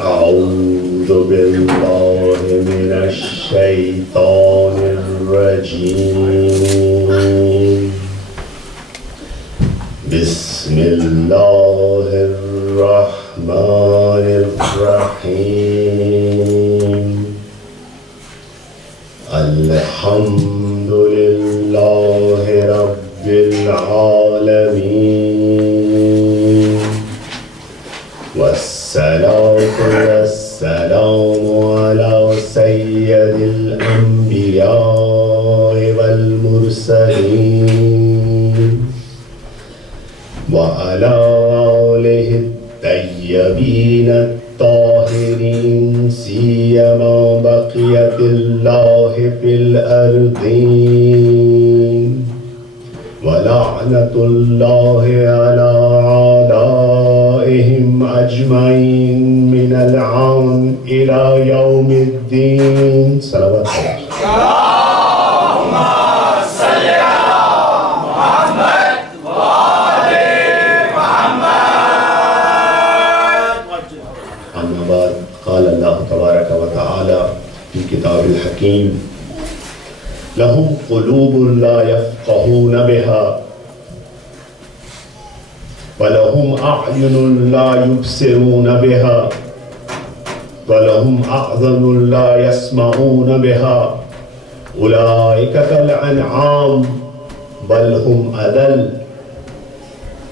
أعوذ بالله من الشيطان الرجيم بسم الله الرحمن الرحيم الحمد لله رب العالمين والصلاة والسلام على سيد الأنبياء والمرسلين وعلى آله الطيبين الطاهرين سيما بقية الله في الأرضين ولعنة الله على أعدائهم أجمعين من الآن إلى يوم الدين. صلوات اللهم صل على محمد وآل محمد. أما بعد قال الله تبارك وتعالى في كتاب الحكيم لهم قلوب لا يفقهون بها ولهم أعين لا يبصرون بها ولهم آذان لا يسمعون بها أولئك كالأنعام بل هم أضل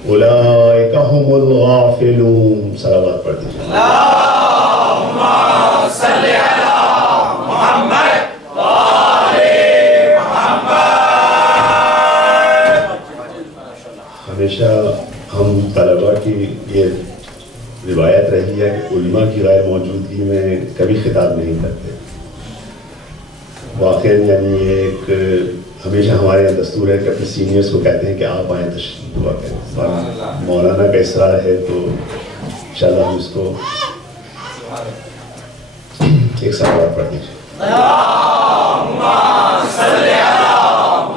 أولئك هم الغافلون. صلوات پڑھتے ہیں. اللهم صل على محمد وآل محمد. ہمیشہ ہم طلباء کی یہ روایت رہی ہے کہ علماء کی غیر موجودگی میں کبھی خطاب نہیں کرتے. واقعی یعنی یہ ایک ہمیشہ ہمارے یہاں دستور ہے کہ اپنے سینئرز کو کہتے ہیں کہ آپ آئیں تشریف دعا کریں. مولانا کا اصرار ہے تو انشاءاللہ ہم اس کو ایک سوال پڑھ دیجیے. اللهم صل على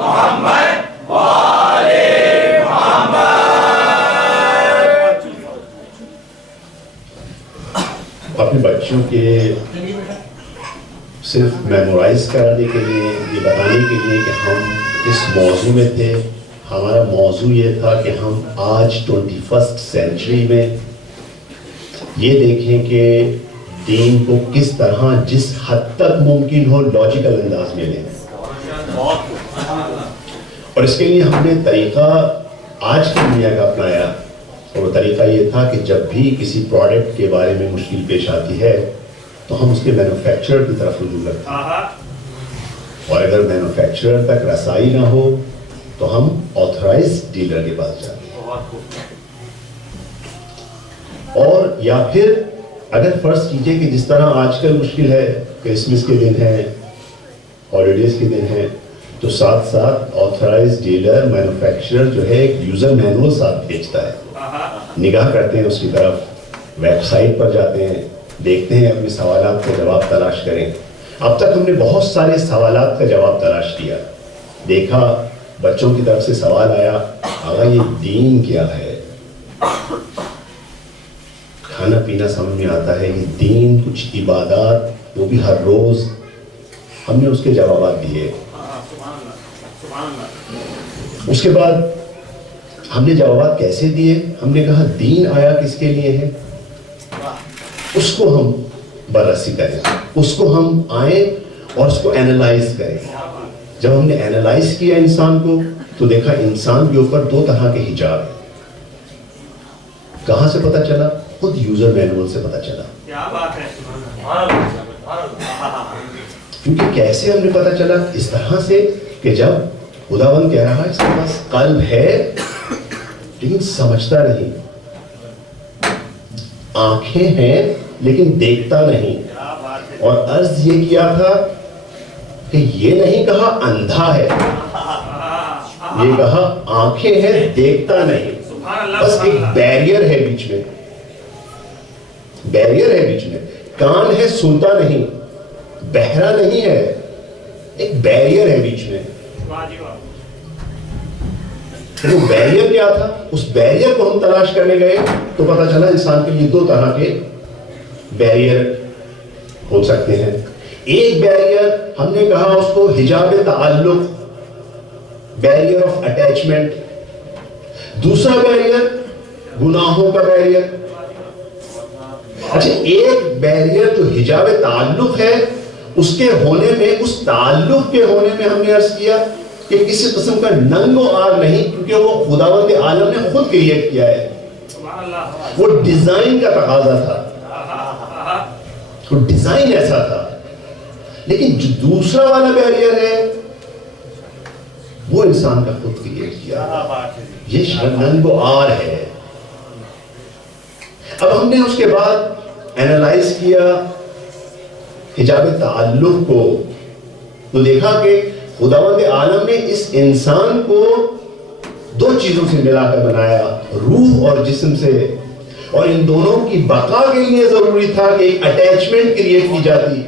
محمد وآل محمد. اپنے بچوں کے صرف میمورائز کرانے کے لیے یہ بتانے کے لیے کہ ہم اس موضوع میں تھے. ہمارا موضوع یہ تھا کہ ہم آج 21 سینچری میں یہ دیکھیں کہ دین کو کس طرح جس حد تک ممکن ہو لاجیکل انداز میں لیں. اور اس کے لیے ہم نے طریقہ آج کی دنیا کا اپنایا اور وہ طریقہ یہ تھا کہ جب بھی کسی پروڈکٹ کے بارے میں مشکل پیش آتی ہے تو ہم اس کے مینوفیکچرر کی طرف رجوع کرتے ہیں اور اگر مینوفیکچرر تک رسائی نہ ہو تو ہم آتھرائز ڈیلر کے پاس جاتے ہیں. اور یا پھر اگر فرض کیجئے کہ جس طرح آج کل مشکل ہے کرسمس کے دن ہیں ہالیڈیز کے دن ہیں تو ساتھ ساتھ آتھرائز ڈیلر مینوفیکچرر جو ہے ایک یوزر مینول ساتھ بھیجتا ہے. نگاہ کرتے ہیں اس کی طرف, ویب سائٹ پر جاتے ہیں, دیکھتے ہیں, اپنے سوالات کا جواب تلاش کریں. اب تک ہم نے بہت سارے سوالات کا جواب تلاش کیا. دیکھا بچوں کی طرف سے سوال آیا, آغا یہ دین کیا ہے؟ کھانا پینا سمجھ میں آتا ہے, یہ دین کچھ عبادات وہ بھی ہر روز. ہم نے اس کے جوابات دیے. اس کے بعد ہم نے جوابات کیسے دیے؟ ہم نے کہا دین آیا کس کے لیے ہے, اس کو ہم بررسی کریں, اس کو ہم آئیں اور اس کو اینالائز کریں. جب ہم نے اینالائز کیا انسان کو تو دیکھا انسان کے اوپر دو طرح کے حجاب ہیں. کہاں سے پتہ چلا؟ خود یوزر مینول سے پتہ چلا. کیونکہ کیسے ہم نے پتہ چلا؟ اس طرح سے کہ جب خداوند کہہ رہا ہے اس کے پاس قلب ہے لیکن سمجھتا نہیں, آنکھیں ہیں لیکن دیکھتا نہیں. اور عرض یہ کیا تھا کہ یہ نہیں کہا اندھا ہے, یہ کہا آنکھیں ہیں دیکھتا نہیں. بس ایک بیریئر ہے بیچ میں, بیریئر ہے بیچ میں. کان ہے سنتا نہیں, بہرا نہیں ہے, ایک بیریئر ہے بیچ میں. وہ بیریئر کیا تھا؟ اس بیریئر کو ہم تلاش کرنے گئے تو پتہ چلا انسان کے لیے دو طرح کے بیریئر ہو سکتے ہیں. ایک بیریئر ہم نے کہا اس کو حجاب تعلق، بیریئر آف اٹیچمنٹ. دوسرا بیریئر گناہوں کا بیریئر. اچھا، ایک بیریئر جو حجاب تعلق ہے اس کے ہونے میں، اس تعلق کے ہونے میں ہم نے عرض کیا کہ کسی قسم کا ننگ و آر نہیں، کیونکہ وہ خداوند عالم نے خود کریٹ کیا ہے. وہ ڈیزائن کا تقاضا تھا، وہ ڈیزائن ایسا تھا. لیکن جو دوسرا والا بیریئر ہے وہ انسان کا خود کریٹ کیا، یہ ننگ و آر ہے. اب ہم نے اس کے بعد اینالائز کیا حجاب تعلق کو، تو دیکھا کہ خداوند عالم نے اس انسان کو دو چیزوں سے ملا کر بنایا، روح اور جسم سے، اور ان دونوں کی بقا کے لیے ضروری تھا کہ ایک اٹیچمنٹ کریٹ کی جاتی.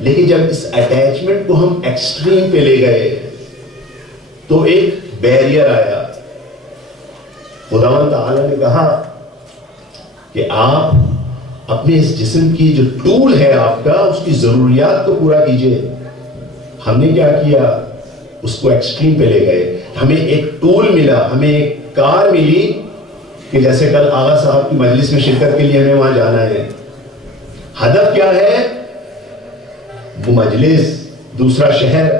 لیکن جب اس اٹیچمنٹ کو ہم ایکسٹریم پہ لے گئے تو ایک بیریئر آیا. خداوند تعالی نے کہا کہ آپ اپنے اس جسم کی جو ٹول ہے آپ کا، اس کی ضروریات کو پورا کیجئے. ہم نے کیا کیا؟ اس کو ایکسٹریم پہ لے گئے. ہمیں ایک ٹول ملا، ہمیں ایک کار ملی کہ جیسے کل آغا صاحب کی مجلس میں شرکت کے لیے ہمیں وہاں جانا ہے. ہدف کیا ہے؟ وہ مجلس، دوسرا شہر.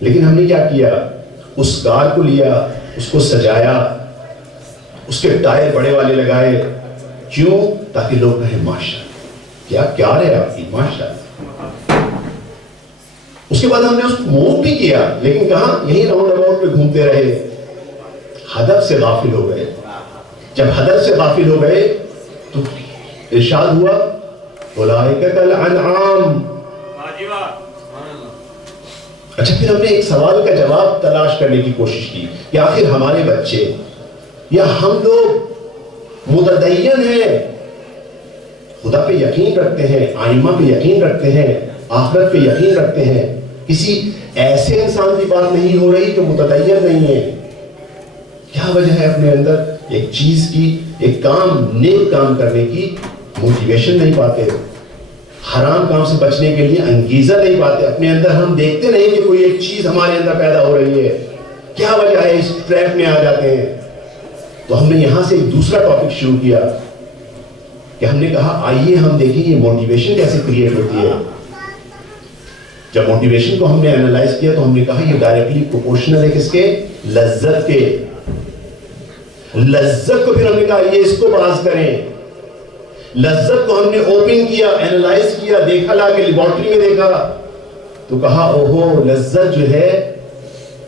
لیکن ہم نے کیا کیا؟ اس کار کو لیا، اس کو سجایا، اس کے ٹائر بڑے والے لگائے. کیوں؟ تاکہ لوگ کہیں ماشاءاللہ کیا کار ہے آپ کی، ماشاءاللہ. اس کے بعد ہم نے اس کو موو بھی کیا، لیکن کہاں؟ یہی راؤنڈ اباؤٹ پہ گھومتے رہے. ہدف سے غافل ہو گئے. جب ہدف سے غافل ہو گئے تو ارشاد ہوا اولئک کالانعام. اچھا، پھر ہم نے ایک سوال کا جواب تلاش کرنے کی کوشش کی کہ آخر ہمارے بچے یا ہم لوگ متدین ہیں، خدا پہ یقین رکھتے ہیں، آئمہ پہ یقین رکھتے ہیں، آخرت پہ یقین رکھتے ہیں، کسی ایسے انسان کی بات نہیں ہو رہی کہ متدین نہیں ہے. کیا وجہ ہے؟ اپنے اندر ایک چیز کی، ایک کام، نیک کام کرنے کی موٹیویشن نہیں پاتے، حرام کام سے بچنے کے لیے انگیزہ نہیں پاتے. اپنے اندر ہم دیکھتے نہیں کہ کوئی ایک چیز ہمارے اندر پیدا ہو رہی ہے. کیا وجہ ہے؟ اس ٹریپ میں آ جاتے ہیں. تو ہم نے یہاں سے ایک دوسرا ٹاپک شروع کیا کہ ہم نے کہا آئیے ہم دیکھیں یہ موٹیویشن کیسے کریٹ ہوتی ہے. جب موٹیویشن کو ہم نے اینالائز کیا تو ہم نے کہا یہ ڈائریکٹلی پروپورشنل ہے کس کے؟ لذت کے. لذت کو پھر ہم نے کہا یہ اس کو باز کریں. لذت کو ہم نے اوپن کیا، اینالائز کیا، دیکھا، لا کے لیبارٹری میں دیکھا تو کہا اوہو، لذت جو ہے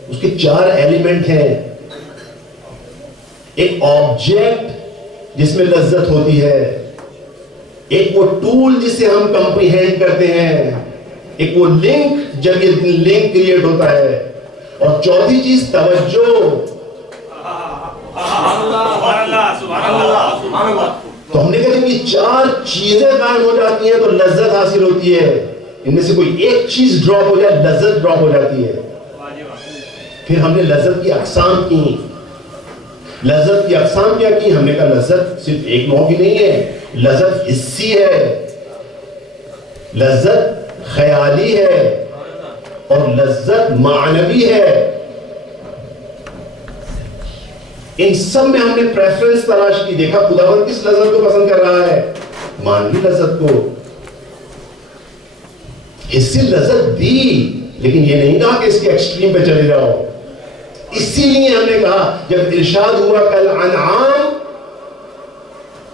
اس کے 4 ایلیمنٹ ہیں. ایک آبجیکٹ جس میں لذت ہوتی ہے، ایک وہ ٹول جس سے ہم کمپریہینڈ کرتے ہیں، ایک وہ لنک جب یہ لنک کریٹ ہوتا ہے، اور چوتھی چیز توجہ. تو ہم نے کہا جب یہ 4 چیزیں قائم ہو جاتی ہیں تو لذت حاصل ہوتی ہے. ان میں سے کوئی ایک چیز ڈراپ ہو جائے، لذت ڈراپ ہو جاتی ہے. پھر ہم نے لذت کی اقسام کی. لذت کی اقسام کیا کی؟ ہم نے کہا لذت صرف ایک نوع کی نہیں ہے، لذت حسی ہے، لذت خیالی ہے، اور لذت معنوی ہے. ان سب میں ہم نے پریفرنس تلاش کی، دیکھا خداوند کس لذت کو پسند کر رہا ہے؟ معنوی لذت کو. حسی لذت دی، لیکن یہ نہیں کہا کہ اس کے ایکسٹریم پہ چلے جاؤ. اسی لیے ہم نے کہا جب ارشاد ہوا کل انعام،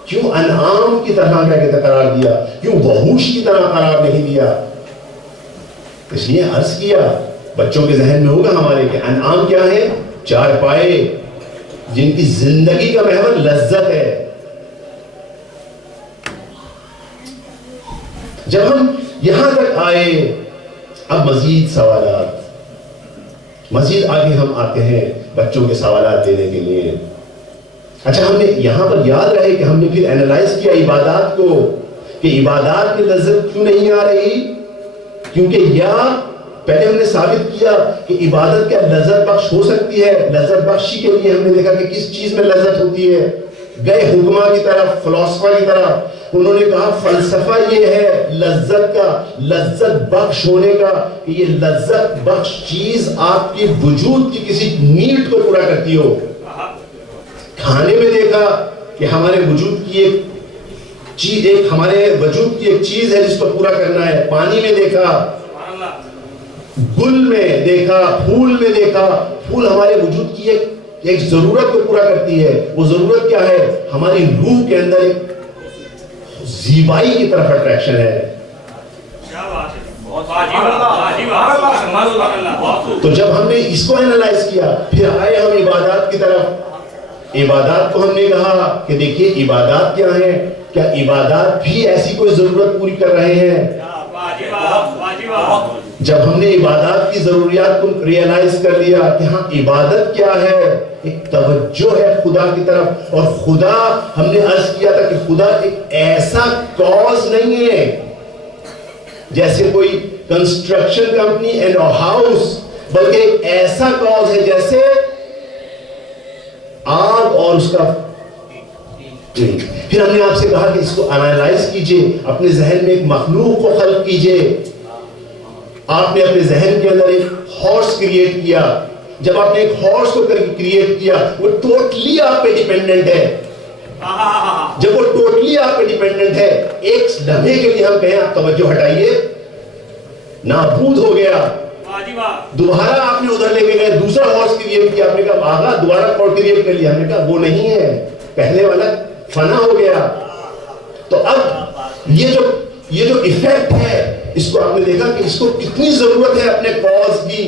کیوں انعام کی طرح قرار دیا؟ کیوں وحوش کی طرح قرار نہیں دیا؟ اس لیے عرض کیا، بچوں کے ذہن میں ہوگا ہمارے کہ انعام کیا ہے؟ 4 پائے جن کی زندگی کا محور لذت ہے. جب ہم یہاں تک آئے، اب مزید سوالات، مزید آگے ہم آتے ہیں بچوں کے سوالات دینے کے لیے. اچھا، ہم نے یہاں پر یاد رہے کہ ہم نے پھر اینالائز کیا عبادات کو کہ عبادات کی لذت کیوں نہیں آ رہی؟ کیونکہ یا پہلے ہم نے ثابت کیا کہ عبادت کیا لذت بخش ہو سکتی ہے. لذت بخشی کے لیے ہم نے دیکھا کہ کس چیز میں لذت ہوتی ہے. گئے حکمہ کی طرف, فلسفہ کی طرف, انہوں نے کہا فلسفہ یہ ہے لذت کا, لذت بخش ہونے کا, کہ یہ لذت بخش چیز آپ کی وجود کی کسی نیڈ کو پورا کرتی ہو. کھانے میں دیکھا کہ ہمارے وجود کی ایک چیز, ہمارے وجود کی ایک چیز ہے جس کو پورا کرنا ہے. پانی میں دیکھا, گل میں دیکھا, پھول میں دیکھا, پھول ہمارے وجود کی ایک ضرورت کو پورا کرتی ہے. وہ ضرورت کیا ہے؟ ہماری روح کے اندر ایک زیبائی کی طرف اٹریکشن ہے. تو جب ہم نے اس کو اینالائز کیا, پھر آئے ہم عبادات کی طرف. عبادات کو ہم نے کہا کہ دیکھیے عبادات کیا ہیں, کیا عبادات بھی ایسی کوئی ضرورت پوری کر رہے ہیں؟ جب ہم نے عبادات کی ضروریات کو ریئلائز کر لیا کہ ہاں عبادت کیا ہے, ایک توجہ ہے خدا کی طرف. اور خدا, ہم نے عرض کیا تھا کہ خدا ایک ایسا کاز نہیں ہے جیسے کوئی کنسٹرکشن کمپنی اینڈ ہاؤس, بلکہ ایک ایسا کاز ہے جیسے آگ اور اس کا. پھر ہم نے آپ سے کہا کہ اس کو انالائز کیجئے, اپنے ذہن میں ایک مخلوق کو خلق کیجئے. آپ نے اپنے ذہن کے اندر ایک ہارس کریٹ کیا. جب آپ نے ایک ہارس کو کریٹ کیا, وہ ٹوٹلی آپ پہ ڈیپینڈنٹ ہے. جب وہ ٹوٹلی آپ پہ ڈیپینڈنٹ ہے, ایک لمحے کے لیے ہم کہیں آپ توجہ ہٹائیے, نابود ہو گیا. دوبارہ آپ نے ادھر لے کے گئے, دوسرا ہارس کریٹ کیا, آپ نے کہا آغا دوبارہ کریٹ کر لیا. ہم نے کہا وہ نہیں ہے, پہلے والا فنا ہو گیا. تو اب یہ جو ایفیکٹ ہے, اس کو آپ نے دیکھا کہ اس کو کتنی ضرورت ہے اپنے کاز کی.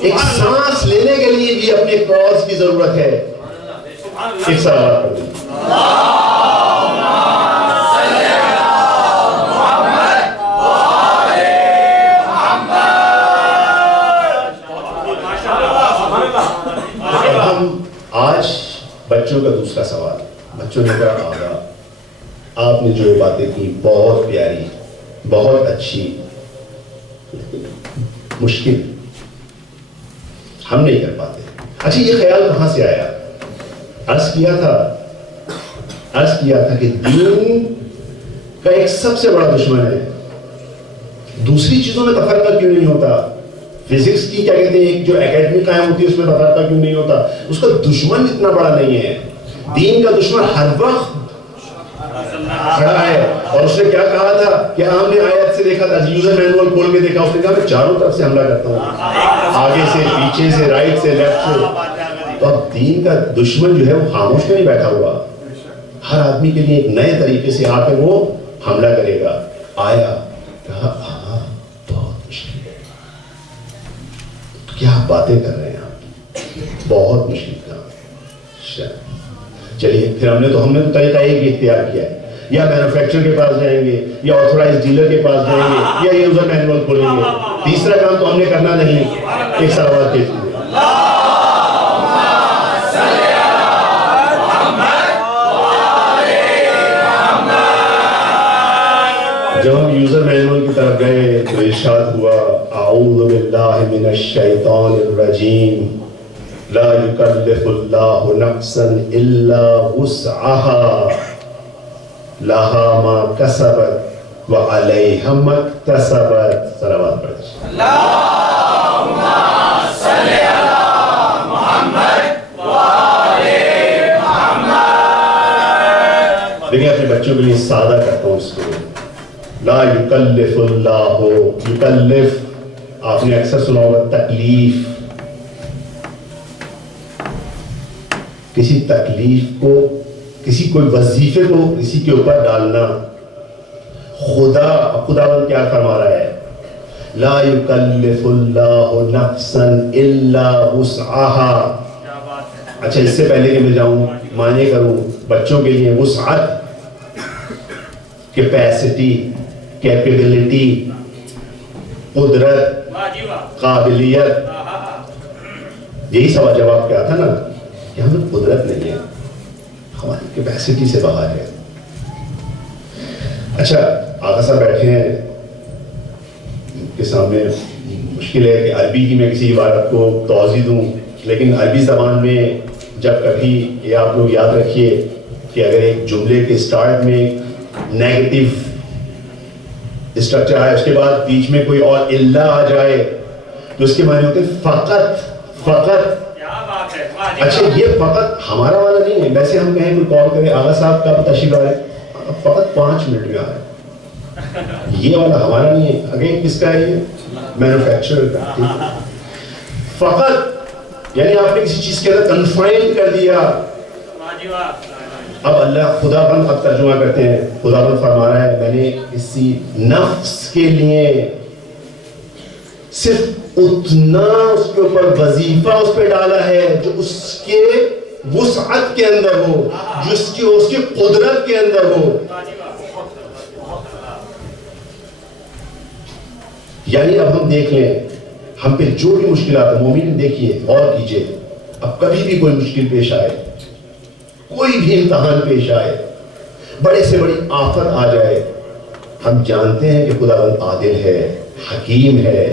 ایک سانس لینے کے لیے بھی اپنے کاز کی ضرورت ہے. ایک سوال کر دیں. آج بچوں کا دوسرا سوال. بچوں نے کہا آغا آپ نے جو باتیں کی بہت پیاری, بہت اچھی, مشکل, ہم نہیں کر پاتے. اچھا یہ خیال کہاں سے آیا؟ عرض کیا تھا کہ دین کا ایک سب سے بڑا دشمن ہے. دوسری چیزوں میں تفرقہ کیوں نہیں ہوتا؟ فزکس کی کیا کہتے ہیں ایک جو اکیڈمی قائم ہوتی ہے اس میں تفرقہ کیوں نہیں ہوتا؟ اس کا دشمن اتنا بڑا نہیں ہے. دین کا دشمن ہر وقت کھڑا ہے. اور اس نے کیا کہا تھا کہ ہم نے آیت سے دیکھا تھا, یوزر مینول کھول کے دیکھا, اس نے کہا میں چاروں طرف سے حملہ کرتا ہوں, آگے سے, پیچھے سے, رائٹ سے, لیفٹ سے. تو اب دین کا دشمن جو ہے وہ خاموش نہیں بیٹھا ہوا, ہر آدمی کے لیے ایک نئے طریقے سے آ کے وہ حملہ کرے گا. آیا, کہا بہت مشکل ہے, کیا باتیں کر رہے ہیں آپ, بہت مشکل کام. چلیے پھر ہم نے تو طریقہ ایک ہی اختیار کیا ہے, یا مینوفیکچرر کے پاس جائیں گے, یا آتھورائز ڈیلر کے پاس جائیں گے, یا یوزر مینول کھولیں گے. تیسرا کام تو ہم نے کرنا نہیں. ایک سوال کیجیے. جب ہم یوزر مینول کی طرف گئے تو ارشاد ہوا اعوذ باللہ من الشیطان الرجیم لا یکلف اللہ نفسا الا وسعها لها ما کسبت وعلیہا ما اکتسبت. صلوات پڑھیں. اللہم صلی علی محمد وآل محمد. دیکھیں اپنے بچوں کے لیے سادہ کرتا ہوں اس کو. لا یکلف اللہ, یکلف آپ نے اکثر سنا ہوگا تکلیف. کسی تکلیف کو, کسی کوئی وظیفے کو کسی کے اوپر ڈالنا. خدا کیا فرما رہا ہے؟ لا یکلف اللہ نفسا الا وسعها. اچھا اس سے پہلے کہ میں جاؤں معنی کروں بچوں کے لیے, وسعت, کیپیسٹی, کیپیبلٹی, قدرت, قابلیت. یہی سوال جواب کیا تھا نا کہ ہمیں قدرت نہیں ہے, ہماری کیپیسٹی سے باہر ہے. اچھا آقا صاحب بیٹھے ہیں, ان کے سامنے مشکل ہے کہ عربی کی میں کسی عبارت کو توضیح دوں، لیکن عربی زبان میں جب کبھی یہ آپ لوگ یاد رکھیے کہ اگر ایک جملے کے سٹارٹ میں نیگیٹو اسٹرکچر آئے، اس کے بعد بیچ میں کوئی اور الا آ جائے تو اس کے معنی ہوتے ہیں فقط فقط. اچھا یہ فقط ہمارا والا نہیں ہے. ویسے ہم کہیں کوئی کال کرے آغا صاحب کا تشریف آ رہے فقط 5 منٹ میں آ رہے ہیں، یہ والا ہمارا نہیں ہے. اگین کس کا ہے؟ یہ مینوفیکچرر کا. فقط یعنی آپ نے کسی چیز کے اندر کنفائن کر دیا. اب اللہ خدا بند اب ترجمہ کرتے ہیں. خدا بند فرما رہا ہے میں نے کسی نفس کے لیے صرف اتنا اس کے اوپر وظیفہ اس پہ ڈالا ہے جو اس کے وسعت کے اندر ہو، جو اس کی قدرت کے اندر ہو. یعنی اب ہم دیکھ لیں ہم پہ جو بھی مشکلات ہیں، مومن دیکھیے اور کیجئے، اب کبھی بھی کوئی مشکل پیش آئے، کوئی بھی امتحان پیش آئے، بڑے سے بڑی آفت آ جائے، ہم جانتے ہیں کہ خداوند عادل ہے، حکیم ہے.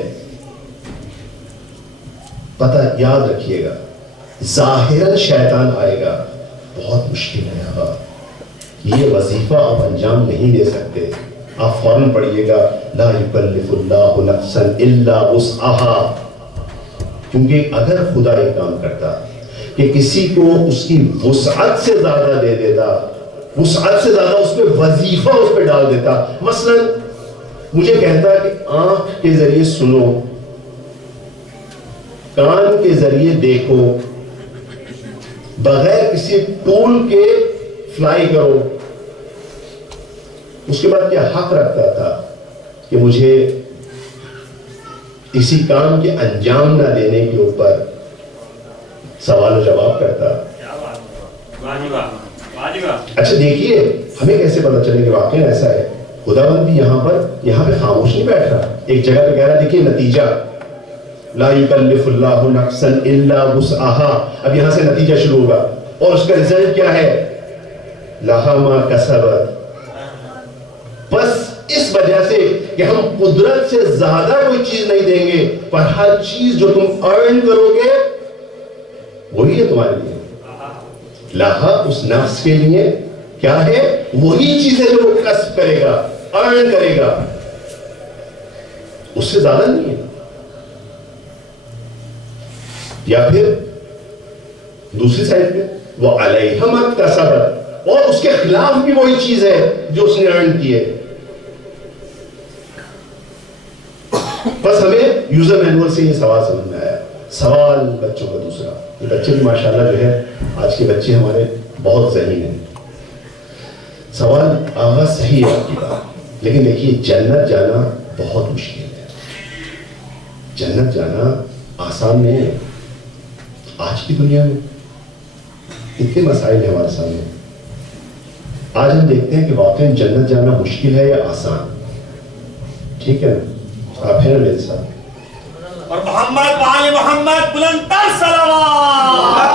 پتہ یاد رکھیے گا ظاہراً شیطان آئے گا، بہت مشکل ہے آقا، یہ وظیفہ آپ انجام نہیں دے سکتے. آپ فوراً پڑھیے گا لا یکلف اللہ نفسا الا وسعها، کیونکہ اگر خدا یہ کام کرتا کہ کسی کو اس کی وسعت سے زیادہ دے دیتا، وسعت سے زیادہ اس پہ وظیفہ اس پہ ڈال دیتا، مثلا مجھے کہتا کہ آنکھ کے ذریعے سنو، کان کے ذریعے دیکھو، بغیر کسی ٹول کے فلائی کرو، اس کے بعد کیا حق رکھتا تھا کہ مجھے اسی کام کے انجام نہ دینے کے اوپر سوال و جواب کرتا. اچھا دیکھیے ہمیں کیسے پتہ چلے کہ واقعی ایسا ہے. خداوند بھی یہاں پہ خاموش نہیں بیٹھ رہا. ایک جگہ پہ کہہ رہا دیکھیے نتیجہ لا یکلف اللہ نفسا الا وسعها. اب یہاں سے نتیجہ شروع ہوگا اور اس کا رزلٹ کیا ہے؟ لہا ما کسبت. بس اس وجہ سے کہ ہم قدرت سے زیادہ کوئی چیز نہیں دیں گے، پر ہر چیز جو تم ارن کرو گے وہی ہے تمہارے لیے. لہا اس نفس کے لیے کیا ہے؟ وہی چیز ہے جو وہ کسب کرے گا، ارن کرے گا، اس سے زیادہ نہیں ہے. یا پھر دوسری سائڈ پہ وہ علیہا ما اکتسبت، اور اس کے خلاف بھی وہی چیز ہے جو اس نے ارن کی ہے. بس ہمیں یوزر مینول سے یہ سوال سمجھ میں آیا. سوال بچوں کا دوسرا، یہ بچے بھی ماشاءاللہ جو ہے آج کے بچے ہمارے بہت ذہین ہیں. سوال آغاز صحیح ہے آپ کی بات، لیکن دیکھیے جنت جانا بہت مشکل ہے. جنت جانا آسان نہیں ہے. آج کی دنیا میں اتنے مسائل ہیں ہمارے سامنے. آج ہم دیکھتے ہیں کہ واقعی جنت جانا مشکل ہے یا آسان. ٹھیک ہے نا؟ آپ ہیں میرے ساتھ. اور محمد وآل محمد بلند تر صلوات.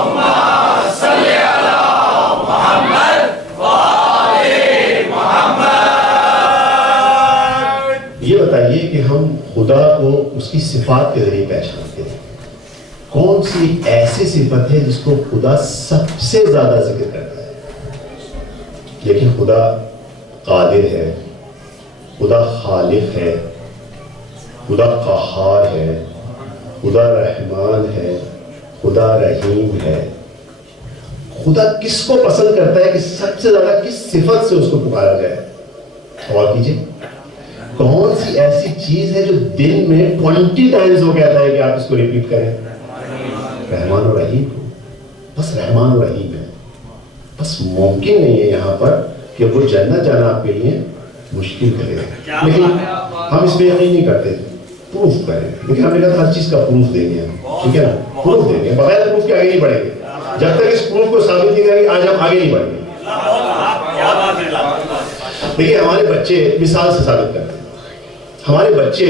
اللہم صلی علی محمد وآل محمد. یہ بتائیے کہ ہم خدا کو اس کی صفات کے ذریعے پہچانتے ہیں. کون سی ایسی صفت ہے جس کو خدا سب سے زیادہ ذکر کرتا ہے؟ لیکن خدا قادر ہے، خدا خالق ہے، خدا قہار ہے، خدا رحمان ہے، خدا رحیم ہے. خدا کس کو پسند کرتا ہے کہ سب سے زیادہ کس صفت سے اس کو پکارا جائے؟ غور کیجیے کون سی ایسی چیز ہے جو دن میں 20 ٹائمز وہ کہتا ہے کہ آپ اس کو ریپیٹ کریں؟ رحمان و رحیم کو. بس رحمان و رحیم ہے. بس ممکن نہیں ہے یہاں پر کہ وہ جنت جانا آپ کے لیے مشکل کرے. لیکن ہم اس پہ یقین نہیں کرتے. پروف کریں. لیکن ہم نے کہا ہر چیز کا پروف دیں گے ہم. ٹھیک ہے نا؟ پروف دیں گے. بغیر پروف کے آگے نہیں بڑھیں گے. جب تک اس پروف کو ثابت نہیں کریں گے آج ہم آگے نہیں بڑھیں گے. دیکھیے ہمارے بچے مثال سے ثابت کرتے ہیں. ہمارے بچے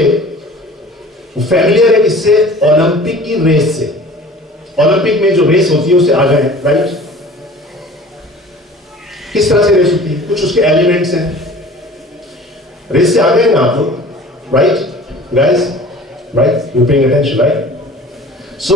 فیملیئر ہے کس سے؟ اولمپک کی ریس سے. اولمپک میں جو ریس ہوتی ہے اس سے آگے ہیں. رائٹ؟ کس طرح سے ریس ہوتی ہے؟ کچھ اس کے ایلیمنٹس ہیں. ریس سے آگے ہیں نا آپ لوگ؟ Right guys? right? You're paying attention, right? So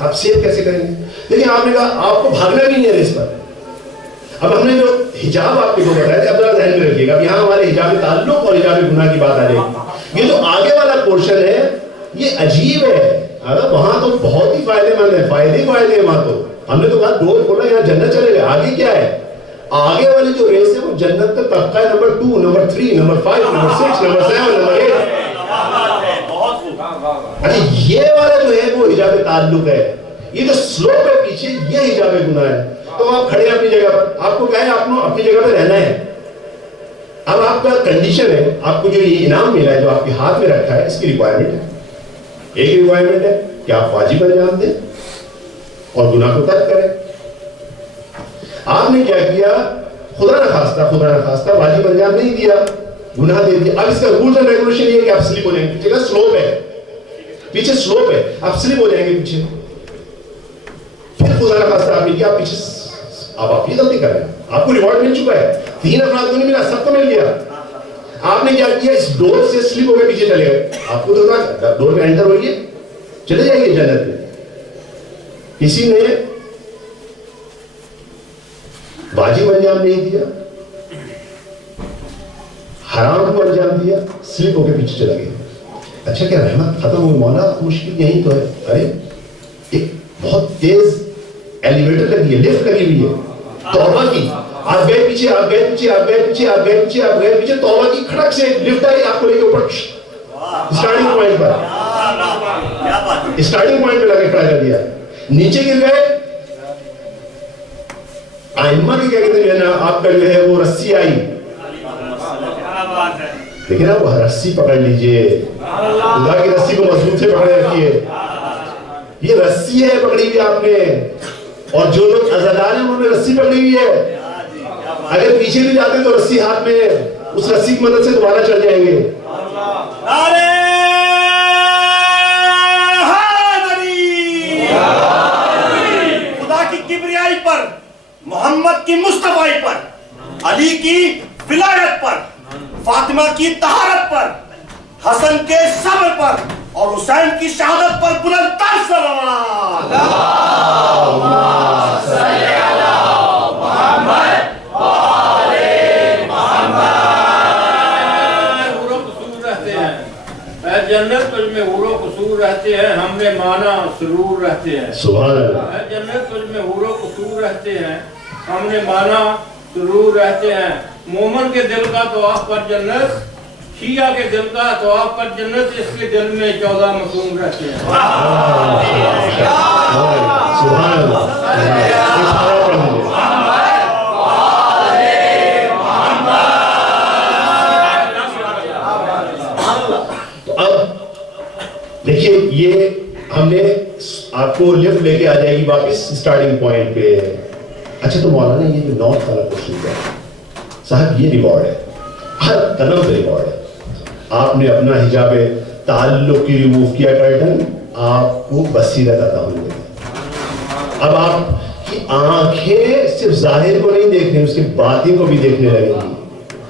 آپ سیو کیسے کریں گے؟ دیکھیں آپ نے کہا آپ کو بھاگنا بھی نہیں ہے ریس پر. اب ہم نے جو حجاب آپ کو بتایا تھا اب ذرا ذہن میں رکھیے گا. اب یہاں ہمارے حجاب تعلق اور حجاب گناہ کی بات آ رہی ہے. یہ جو آگے والا پورشن ہے یہ عجیب ہے. وہاں تو بہت ہی فائدے مند ہے, فائدے ہیں وہاں تو. ہم نے تو کہا ڈور کھولا یہاں جنت چلے گئے. آگے کیا ہے؟ آگے والی جو ریس ہے وہ جنت کا طبقہ ہے number 2, number 3, number 5, number 6, number 7, number 8. اچھا یہ والا جو ہے وہ حجاب تعلق ہے. یہ جو سلوپ ہے پیچھے یہ حجاب گناہ ہے. تو آپ کھڑے ہیں اپنی جگہ پر, آپ کو کہا ہے آپ کو اپنی جگہ پہ رہنا ہے. اب آپ کا کنڈیشن ہے, آپ کو جو یہ انعام ملا ہے جو آپ کے ہاتھ میں رکھا ہے اس کی ریکوائرمنٹ ہے. ایک ریکوائرمنٹ ہے کہ آپ واجب انجام دیں اور گناہ کو ترک کریں. آپ نے کیا کیا؟ خدا نہ خواستہ واجب انجام نہیں دیا, گناہ دے دیا. اب اس کا رولز اینڈ ریگولیشن یہ ہے کہ آپ سلپ ہو جائیں گے. پیچھے کا سلوپ ہے, پیچھے سلوپ ہے, آپ سلپ ہو جائیں گے پیچھے. پھر خدا نہ خواستہ آپ نے کیا, آپ پیچھے آپ اپنی غلطی کر رہے ہیں. آپ کو ریوارڈ مل چکا ہے. 3 افراد کو نہیں ملا, سب کو مل گیا. آپ نے کیا کیا؟ اس ڈور سے سلپ ہو کے پیچھے چلے گئے. آپ کو تو ڈور میں انٹر ہوئیے, چلے جائیے جنت میں. کسی نے واجب انجام نہیں دیا, حرام کو انجام دیا, سلپ ہو کے پیچھے چلا گیا. اچھا کیا رحمت ختم ہوئی؟ مولا مشکل یہی تو ہے. ارے ایک بہت تیز ایلیویٹر لگی ہے, لفٹ لگی ہوئی ہے, توبہ کی. آپ گئے پیچھے, آپ گئے پیچھے, آپ گئے پیچھے, آپ گئے پیچھے, آپ گئے پیچھے, توبہ کی کھڑک سے لفٹ آئی آپ کو لے کے اوپر اسٹارٹنگ پوائنٹ پر, اسٹارٹنگ پوائنٹ پہ لگے کھڑا کر دیا. نیچے گر گئے, آئمہ کی کیا کہتے ہیں نا, آپ کا جو ہے وہ رسی آئی. لیکن آپ رسی پکڑ لیجئے, خدا کی رسی کو مضبوط سے پکڑے رکھیے. یہ رسی ہے پکڑی ہوئی آپ نے, اور جو لوگ عزادار ہیں انہوں نے رسی پکڑی ہوئی ہے. اگر پیچھے بھی جاتے ہیں تو رسی ہاتھ میں, اس رسی کی مدد سے دوبارہ چل جائیں گے. خدا کی کبریائی پر, محمد کی مصطفیٰ پر, علی کی ولایت پر, فاطمہ کی طہارت پر, حسن کے صبر پر اور حسین کی شہادت پر بلند تر صلوات. اللہم صلی علی محمد وآل محمد. حور و قصور رہتے ہیں اے جنت, تجھ میں حور و قصور رہتے ہیں, ہم میں مانا سرور رہتے ہیں. سبحان اللہ. اے جنت, تجھ میں حور و قصور رہتے ہیں, ہم نے مانا سرور رہتے ہیں. مومن کے دل کا طواف پر جنت, شیعہ کے دل کا طواف پر جنت, اس کے دل میں 14 معصوم رہتے ہیں. سبحان اللہ. تو اب دیکھیے یہ ہم نے آپ کو لفٹ لے کے آ جائے گی واپس اسٹارٹنگ پوائنٹ پہ. اچھا تو مولانا یہ جو 9 والا کوشچن ہے صاحب, یہ ریوارڈ ہے, ہر قدم پہ ریوارڈ ہے. آپ نے اپنا حجاب تعلق کی ریموو کیا کرٹن, آپ کو بصیرت عطا ہو گئی. اب آپ کی آنکھیں صرف ظاہر کو نہیں دیکھ رہی, اس کے باطن کو بھی دیکھنے لگیں گی.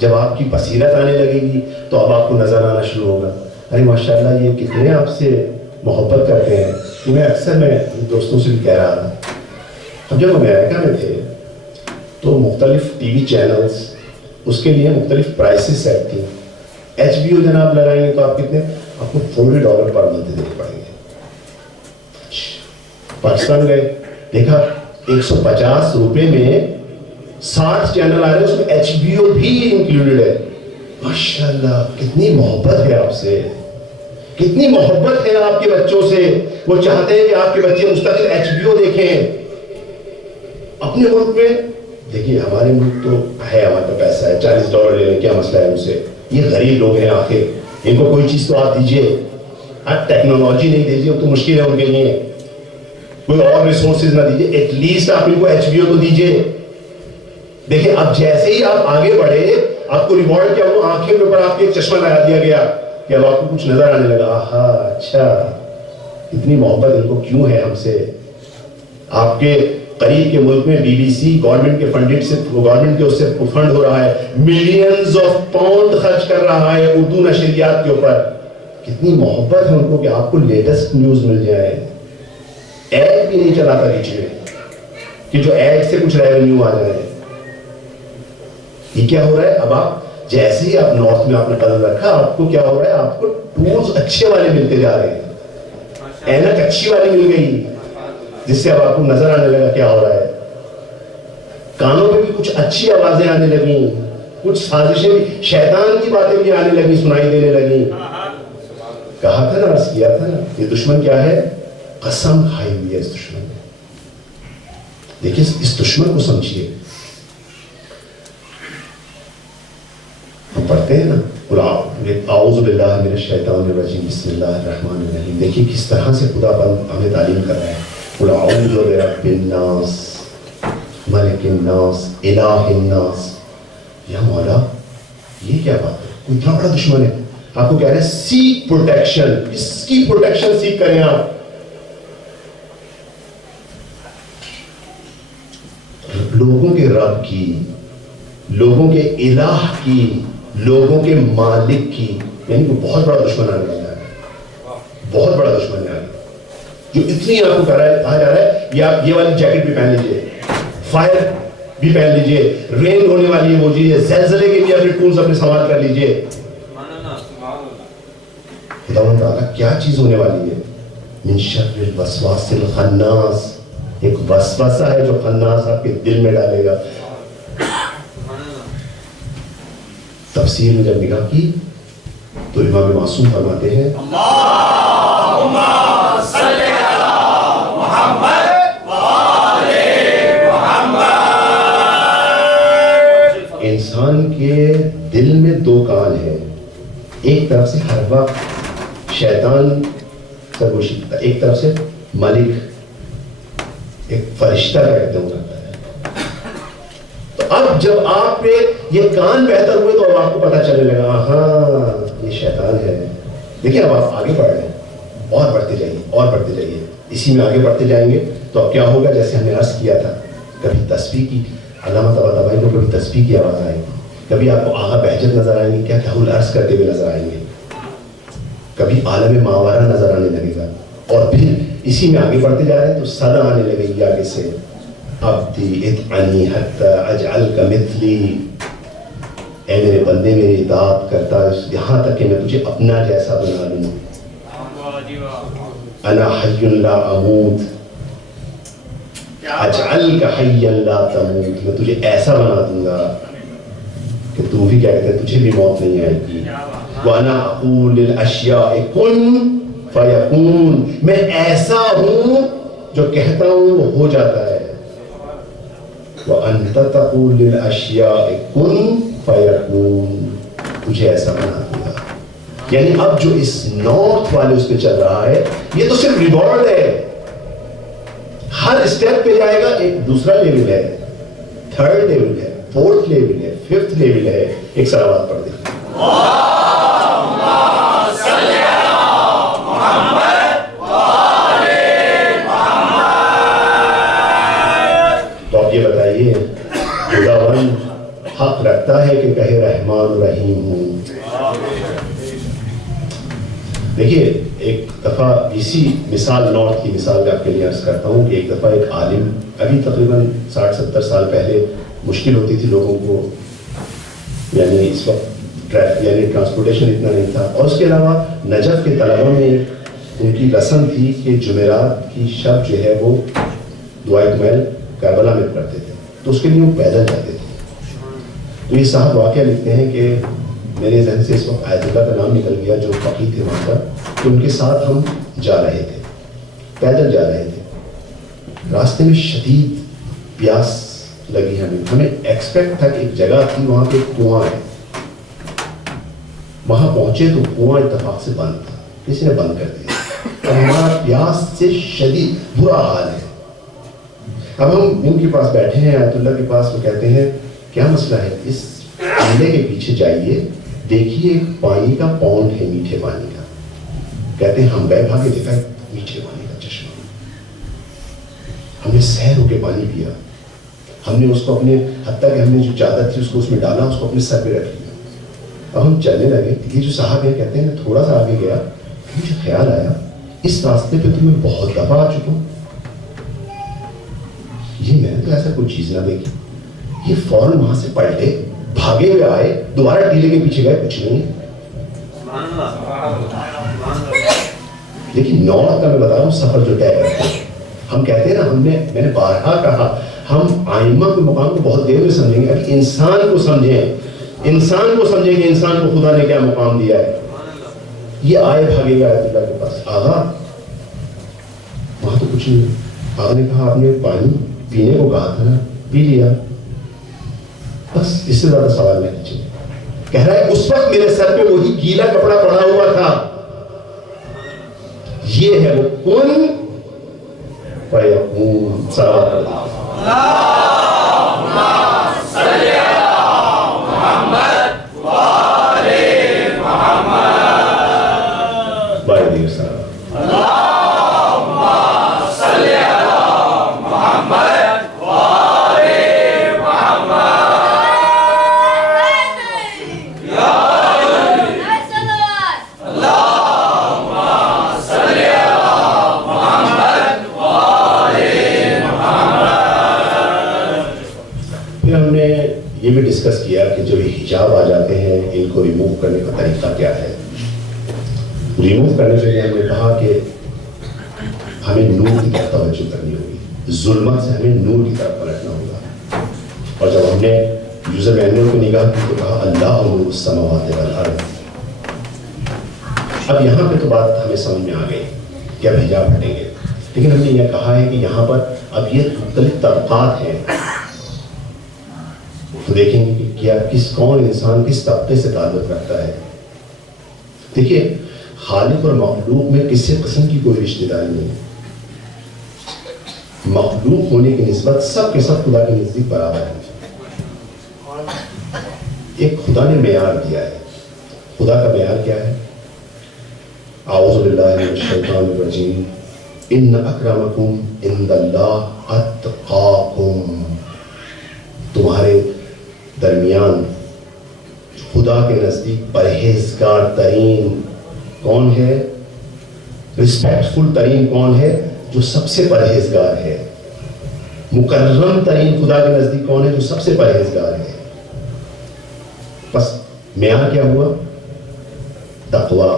جب آپ کی بصیرت آنے لگے گی تو اب آپ کو نظر آنا شروع ہوگا. ارے ماشاءاللہ یہ کتنے آپ سے محبت کرتے ہیں. میں اکثر میں دوستوں سے بھی کہہ رہا تھا, اب جب امریکہ میں تھے تو مختلف ٹی وی چینلز, اس کے لیے مختلف پرائسز سیٹ تھی. HBO جناب لگائیں گے تو آپ کتنے, آپ کو $40 پر منتھ دینے پڑیں گے. پاکستان گئے, دیکھا 150 روپے میں 60 چینل آ رہے ہیں, اس میں HBO بھی انکلوڈڈ ہے. ماشاءاللہ کتنی محبت ہے آپ سے, کتنی محبت ہے آپ کے بچوں سے. وہ چاہتے ہیں کہ آپ کے بچے مستقل HBO دیکھیں. اپنے ملک میں دیکھیے, ہمارے ملک تو ہے, ہمارے پاس پیسہ ہے, $40 لے لیں, کیا مسئلہ ہے ان سے. یہ غریب لوگ ہیں آخر, ان کو کوئی چیز تو آپ دیجئے. آپ ٹیکنالوجی نہیں دیجئے, وہ تو مشکل ہے ان کے لیے. کوئی اور ریسورسز نہ دیجئے, ایٹ لیسٹ آپ ان کو HBO تو دیجئے. دیکھیں اب جیسے ہی آپ آگے بڑھے, آپ کو ریوارڈ کیا ہوا, آنکھیں کے اوپر آپ کے ایک چشمہ لگا دیا گیا کہ اب آپ کو کچھ نظر آنے لگا. آہا اچھا اتنی محبت ان کو کیوں ہے ہم سے. آپ کے قریب کے ملک میں BBC گورنمنٹ کے فنڈڈ سے, گورنمنٹ کے اس سے فنڈ ہو رہا ہے, ملینز آف پاؤنڈ خرچ کر رہا ہے اردو نشریات کے اوپر. کتنی محبت ہے ان کو کہ آپ کو لیٹسٹ نیوز مل جائے. ایڈ بھی نہیں چلاتا بیچ میں کہ جو ایڈ سے کچھ ریونیو آ جائے. یہ کیا ہو رہا ہے؟ اب آپ جیسے ہی آپ نارتھ میں آپ نے قدم رکھا, آپ کو کیا ہو رہا ہے؟ آپ کو ٹولز اچھے والے ملتے جا رہے ہیں, اینک اچھی والی مل گئی جس سے اب آپ کو نظر آنے لگا کیا ہو رہا ہے. کانوں پہ بھی کچھ اچھی آوازیں آنے لگیں, کچھ سازشیں بھی, شیطان کی باتیں بھی آنے لگی, سنائی دینے لگیں. کہا تھا نا, عرض کیا تھا نا, یہ دشمن کیا ہے؟ قسم کھائی ہوئی ہے اس دشمن نے. دیکھیں اس دشمن کو سمجھیے. ہم پڑھتے ہیں نا اعوذ باللہ من الشیطان الرجیم بسم اللہ الرحمن الرحیم. دیکھیے کس طرح سے خدا ہمیں تعلیم کر رہا ہے. قل اعوذ برب الناس ملک الناس الہ الناس. یا مولا یہ کیا بات ہے؟ کوئی اتنا بڑا دشمن ہے, آپ کو کہہ رہے ہیں سیک پروٹیکشن. کس کی پروٹیکشن سیک کریں آپ؟ لوگوں کے رب کی, لوگوں کے الہ کی, لوگوں کے مالک کی. یعنی کہ بہت بڑا دشمن آنے والا ہے, بہت بڑا دشمن ہے جو اتنی آپ کو کہا جا رہا ہے یہ والی جیکٹ بھی پہن لیجیے, فائر بھی پہن لیجیے, رین ہونے والی ہے وہ جی, زلزلے کے لیے اپنے ٹولز اپنے سوال کر لیجیے. خداوند تعالیٰ کیا چیز ہونے والی ہے؟ من شر الوسواس الخناس. ایک وسوسہ ہے جو خناس آپ کے دل میں ڈالے گا. تفسیر میں جب نگاہ کی تو امام معصوم فرماتے ہیں اللہم صلی علی محمد وآل محمد. انسان کے دل میں دو کان ہیں. ایک طرف سے ہر وقت شیطان سرگوشی کرتا ہے, ایک طرف سے ملک ایک فرشتہ کا کہتے ہیں کرتا ہے. تو اب جب آپ پہ یہ کان بہتر ہوئے تو اب آپ کو پتہ چلنے لگا ہاں یہ شیطان ہے. دیکھیں اب آپ آگے بڑھ رہے ہیں, اور بڑھتے جائیے اور بڑھتے جائیے, اسی میں آگے بڑھتے جائیں گے تو اب کیا ہوگا؟ جیسے ہم نے عرض کیا تھا, کبھی تسبیح کی, علامہ طباطبائی کو کبھی تسبیح کی آواز آئے گی, کبھی آپ کو آغا بہجت نظر آئیں گے, کیا تحول عرض کرتے ہوئے نظر آئیں گے, کبھی عالم ماورا نظر آنے لگے گا, اور پھر اسی میں آگے بڑھتے جا رہے ہیں تو صدا آنے لگے گی آگے سے, عبدی اتعنی حتی اجعلک مثلی, اے میرے بندے میری اطاعت کرتا یہاں تک کہ میں تجھے اپنا جیسا بنا لوں. انا حی لا اموت اجعلک حیا لا تموت. میں تجھے ایسا بنا دوں گا کہ تو بھی کیا کہتے ہیں تجھے بھی موت نہیں آئے گی. وانا اقول للاشیاء کن فیکون. میں ایسا ہوں جو کہتا ہوں وہ ہو جاتا ہے. وانت تقول للاشیاء کن فیکون. تجھے ایسا بنا دوں گا. یعنی اب جو اس نارتھ والے اس پہ چل رہا ہے یہ تو صرف ریوارڈ ہے. ہر اسٹیپ پہ جائے گا ایک دوسرا لیول ہے, تھرڈ لیول ہے, فورتھ لیول ہے, ففتھ لیول ہے. ایک صلوات پڑھ دیں. تو اب یہ بتائیے خداوند حق رکھتا ہے کہ کہے رحمان رحیم ہوں. دیکھیے ایک دفعہ اسی مثال نارتھ کی مثال میں آپ کے لیے عرض کرتا ہوں کہ ایک دفعہ ایک عالم, ابھی تقریباً 60-70 سال پہلے مشکل ہوتی تھی لوگوں کو, یعنی اس وقت یعنی ٹرانسپورٹیشن اتنا نہیں تھا, اور اس کے علاوہ نجف کے طلبہ میں ان کی رسم تھی کہ جمعرات کی شب جو ہے وہ دعائے کمیل کربلا میں پڑھتے تھے, تو اس کے لیے وہ پیدل جاتے تھے. تو یہ صاحب واقعہ لکھتے ہیں کہ میرے ذہن سے اس وقت آیت اللہ کا نام نکل گیا جو فقیر تھے وہاں پر, تو ان کے ساتھ ہم جا رہے تھے, پیدل جا رہے تھے. راستے میں شدید پیاس لگی ہمیں ایکسپیکٹ تھا کہ ایک جگہ تھی وہاں پہ کنواں ہے. وہاں پہنچے تو کنواں اتفاق سے بند تھا, کسی نے بند کر دیا. ہمارا پیاس سے شدید برا حال ہے. اب ہم ان کے پاس بیٹھے ہیں آیت اللہ کے پاس, وہ کہتے ہیں کیا مسئلہ ہے؟ اس کنڈے کے پیچھے جائیے, دیکھیے پانی کا پونڈ ہے, میٹھے پانی کا. کہتے ہیں ہم گئے بھاگے, دیکھا میٹھے پانی کا چشمہ. ہم نے سیر ہو کے پانی پیا, ہم نے اس کو اپنے حتیٰ کہ ہم نے جو چادر تھی اس کو اس میں ڈالا, اس کو اپنے سر پہ رکھ لیا. اب ہم چلنے لگے. یہ جو صاحب ہیں کہتے ہیں میں تھوڑا سا آگے گیا, مجھے خیال آیا اس راستے پہ تو میں بہت دفعہ آ چکا ہوں, تو ایسا کوئی چیز نہ دیکھی. یہ فوراً وہاں سے پلٹے, بھاگے ہوئے آئے, دوبارہ ٹیلے کے پیچھے گئے, کچھ نہیں. لیکن نارتھ کا میں بتا رہا ہوں سفر جو طے کرتے ہیں, ہم کہتے ہیں نا, میں نے بارہا کہا, ہم آئمہ کے مقام کو بہت دیر میں سمجھیں گے. ابھی انسان کو سمجھیں کہ انسان کو خدا نے کیا مقام دیا ہے. یہ آئے بھاگے گا آیت اللہ کے پاس, آغا وہاں تو کچھ نہیں. آغا نے کہا آپ نے پانی پینے کو کہا تھا نا, پی لیا, بس اس سے زیادہ سوال نہیں کیجیے. کہہ رہا ہے اس وقت میرے سر پہ وہی گیلا کپڑا پڑا ہوا تھا. یہ ہے وہ کن فیکون. یہ بھی ڈسکس کیا کہ جو یہ حجاب آ جاتے ہیں ان کو ریموو کرنے کا طریقہ کیا ہے. ریموو کرنے کے لیے ہم نے کہا کہ ہمیں نور کی طرف توجہ کرنی ہوگی, ظلمت سے ہمیں نور کی طرف پلٹنا ہوگا. اور جب ہم نے یوزر مینول کو نگاہ کی تو کہا اللہ نور السماوات والارض. اب یہاں پہ تو بات ہمیں سمجھ میں آ گئی کہ اب حجاب ہٹیں گے, لیکن ہم نے یہ کہا ہے کہ یہاں پر اب یہ مختلف طبقات ہیں. تو دیکھیں گے کہ کیا کون انسان کس طبقے سے تعلق رکھتا ہے. دیکھیے خالق اور مخلوق میں کسی قسم کی کوئی رشتہ داری نہیں. مخلوق ہونے کی نسبت سب کے سب خدا کے نزدیک برابر ہے. ایک خدا نے معیار دیا ہے. خدا کا معیار کیا ہے؟ اعوذ باللہ من الشیطان الرجیم ان اکرمکم عند اللہ اتقاکم. تمہارے درمیان خدا کے نزدیک پرہیزگار ترین کون ہے؟ رسپیکٹفل ترین کون ہے؟ جو سب سے پرہیزگار ہے. مکرم ترین خدا کے نزدیک کون ہے؟ جو سب سے پرہیزگار ہے. بس معیار کیا ہوا؟ تقویٰ.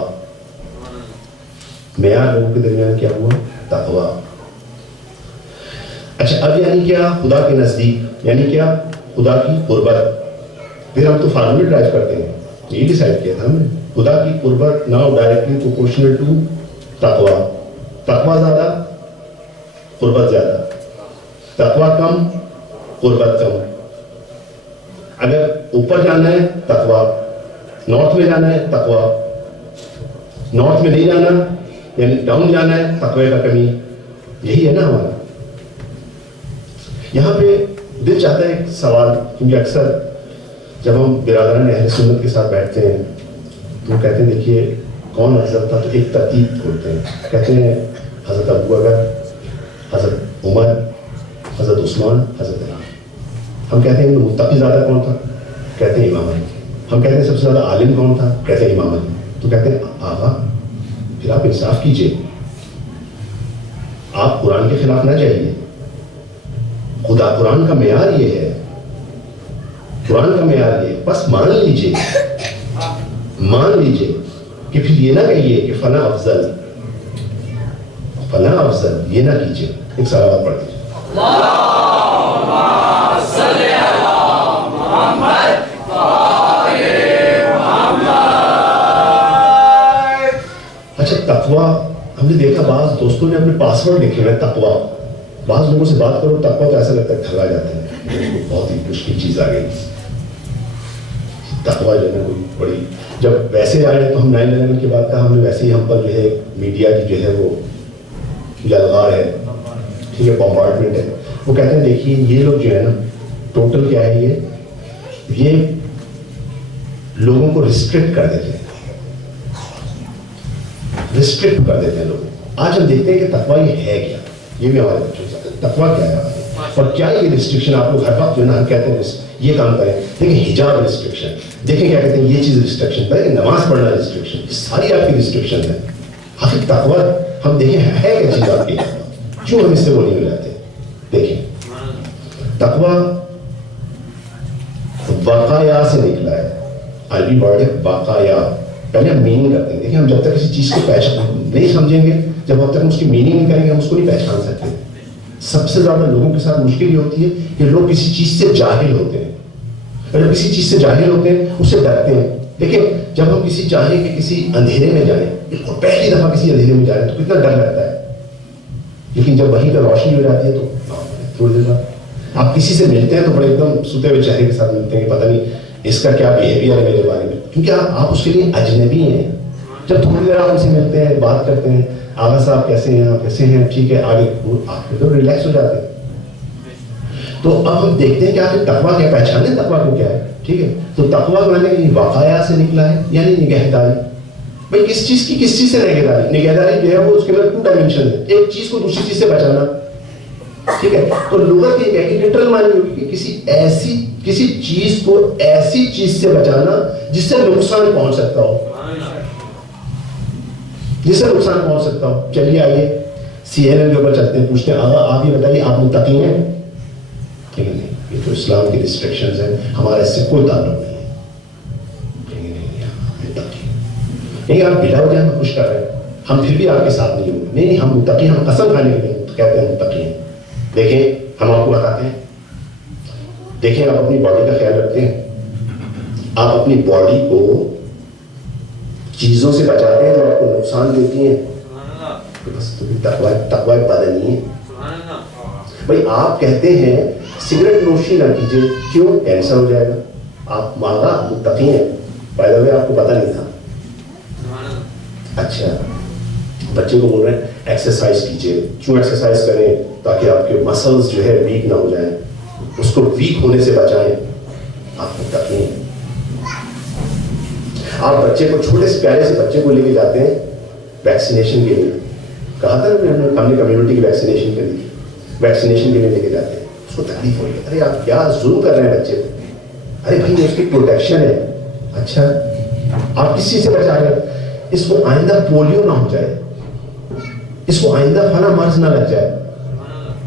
معیار لوگوں کے درمیان کیا ہوا؟ تقویٰ. اچھا اب یعنی کیا خدا کے نزدیک؟ یعنی کیا خدا کی قربت. پھر ہم تو فارمولا ڈرائیو کرتے ہیں, یہ ڈیسائیڈ کیا تھا ہم نے, خدا کی قربت ناؤ ڈائریکٹلی پروپورشنل ٹو تقویٰ. تقویٰ زیادہ قربت زیادہ, تقویٰ کم قربت کم. اگر اوپر جانا ہے تقویٰ, نارتھ میں جانا ہے تقویٰ, نارتھ میں نہیں جانا یعنی ڈاؤن جانا ہے تقوی کا کمی. یہی ہے نا ہمارا. یہاں پہ دل چاہتا ہے ایک سوال, کیونکہ اکثر جب ہم برادران اہل سنت کے ساتھ بیٹھتے ہیں تو کہتے ہیں دیکھیے کون افضل تھا, تو ایک ترتیب کھولتے ہیں, کہتے ہیں حضرت ابو بکر, حضرت عمر, حضرت عثمان, حضرت علی. ہم کہتے ہیں متقی زیادہ کون تھا؟ کہتے ہیں امام علی. ہم کہتے ہیں سب سے زیادہ عالم کون تھا؟ کہتے ہیں امام علی. تو کہتے ہیں آقا پھر آپ انصاف کیجئے, آپ قرآن کے خلاف نہ جائیے. خدا قرآن کا معیار یہ ہے, قرآن کا معیار یہ, بس مان لیجئے کہ پھر یہ نہ کہیے کہ فلاں افضل, فلاں افضل, یہ نہ کیجئے. ایک صلوات پڑھ دیجئے. اچھا تقویٰ, ہم نے دیکھا بعض دوستوں نے اپنے پاسورڈ لکھے ہوئے تقویٰ. بعض لوگوں سے بات کرو تقویٰ تو ایسا لگتا ہے تھگا جاتے ہیں, بہت ہی مشکل چیز آ گئی. تقویٰ جو ہے کوئی بڑی, جب ویسے آئے تو ہم 9/11 کی بات کہا, ہم نے ویسے ہی ہم پر جو ہے میڈیا کی جو ہے وہ یلغار ہے, ٹھیک ہے, بمبارڈمنٹ ہے. وہ کہتے ہیں دیکھیے یہ لوگ جو ہے نا ٹوٹل کیا ہے, یہ لوگوں کو ریسٹرکٹ کر دیتے ہیں, ریسٹرکٹ کر دیتے ہیں لوگوں. آج ہم دیکھتے ہیں کہ تقویٰ یہ ہے کیا, یہ بھی ہمارے بچوں سے تقویٰ کیا ہے اور کیا یہ ریسٹرکشن. آپ لوگ ہر وقت جو ہے نا ہم کہتے ہیں یہ کام کریں, دیکھیں حجاب ریسٹرکشن, دیکھیں کیا کہتے ہیں یہ چیز ریسٹرکشن, نماز پڑھنا ریسٹرکشن, یہ ساری آپ کی ریسٹرکشن ہے. آخر تقویٰ ہم دیکھیں ہے کیا چیز آپ کی, کیوں ہم اس سے وہ نہیں ملاتے. دیکھیں تقوی وقایا سے نکلا ہے، عربی ورڈ ہے وقایا. پہلے ہم میننگ کرتے ہیں. دیکھیں ہم جب تک کسی چیز کو نہیں سمجھیں گے، جب تک ہم اس کی میننگ نہیں کریں گے، ہم اس کو نہیں پہچان سکتے. سب سے زیادہ لوگوں کے ساتھ مشکل یہ ہوتی ہے کہ لوگ کسی چیز سے جاہل ہوتے ہیں. جب کسی چیز سے جاہل ہوتے ہیں اس سے ڈرتے ہیں. لیکن جب ہم کسی چاہیں کہ کسی اندھیرے میں جائیں، بالکل پہلی دفعہ کسی اندھیرے میں جائیں تو کتنا ڈر لگتا ہے. لیکن جب وہیں پہ روشنی ہو جاتی ہے تو تھوڑی دیر بعد آپ کسی سے ملتے ہیں تو بڑے ایک دم سوتے ہوئے چہرے کے ساتھ ملتے ہیں کہ پتہ نہیں اس کا کیا بیہیویئر ہے میرے بارے میں، کیونکہ آپ اس کے لیے اجنبی ہیں. جب تھوڑی دیر آپ ان سے ملتے ہیں، بات کرتے ہیں، آغا صاحب کیسے ہیں، آپ کیسے ہیں، ٹھیک ہے، آگے آپ تو ریلیکس ہو جاتے ہیں. تو اب ہم دیکھتے ہیں کہ آخر تقویٰ کیا، پہچانے تقویٰ کو کیا ہے. ٹھیک ہے، تو تقویٰ معنی کہ وقایا سے نکلا ہے، یعنی نگہداری. بھائی کس چیز سے نگہداری؟ نگہداری جو ہے وہ اس کے اندر 2 ڈائمینشن ہے. ایک چیز کو دوسری چیز سے بچانا. ٹھیک ہے، تو لغت یہ ہے کہ لٹرل معنی ہوگی کہ کسی چیز کو ایسی چیز سے بچانا جس سے نقصان پہنچ سکتا ہو، چلیے آئیے CNN کے اوپر چلتے ہیں، پوچھتے ہیں آپ یہ بتائیے آپ متقی ہیں؟ ٹھیک ہے، نہیں، یہ تو اسلام کی ریسٹرکشنز ہیں، ہمارا اس سے کوئی تعلق نہیں ہے. نہیں آپ بلا ہو جائیں ہم خوش کر رہے ہیں، ہم پھر بھی آپ کے ساتھ نہیں ہوں گے. نہیں ہم متقی، ہم قسم کھانے کے لیے کہتے ہیں متقی ہیں. دیکھیں ہم آپ کو بتاتے ہیں، دیکھیں آپ اپنی باڈی کا خیال رکھتے ہیں، آپ اپنی باڈی کو چیزوں سے بچاتے ہیں جو آپ کو نقصان دیتی ہیں. بس تقویٰ بدنی ہے. بھائی آپ کہتے ہیں سگریٹ نوشی نہ کیجیے، کیوں؟ کینسر ہو جائے گا. آپ مانگا متقی ہیں، بائی دا وے آپ کو پتہ نہیں تھا. اچھا بچے کو بول رہے ہیں ایکسرسائز کیجیے. کیوں ایکسرسائز کریں؟ تاکہ آپ کے مسلز جو ہے ویک نہ ہو جائیں، اس کو ویک ہونے سے بچائیں. آپ متقی ہیں. آپ بچے کو، چھوٹے سے پیارے سے بچے کو لے کے جاتے ہیں ویکسینیشن کے لیے. کہا تھا نا ہم نے کمیونٹی کی ویکسینیشن کے لیے لے کے جاتے ہیں. اس کو تکلیف ہو رہی ہے، ارے آپ کیا ظلم کر رہے ہیں بچے کو. ارے بھائی اس کی پروٹیکشن ہے. اچھا آپ کس چیز سے بچا رہے ہیں؟ اس کو آئندہ پولیو نہ ہو جائے، اس کو آئندہ فلاں مرض نہ لگ جائے.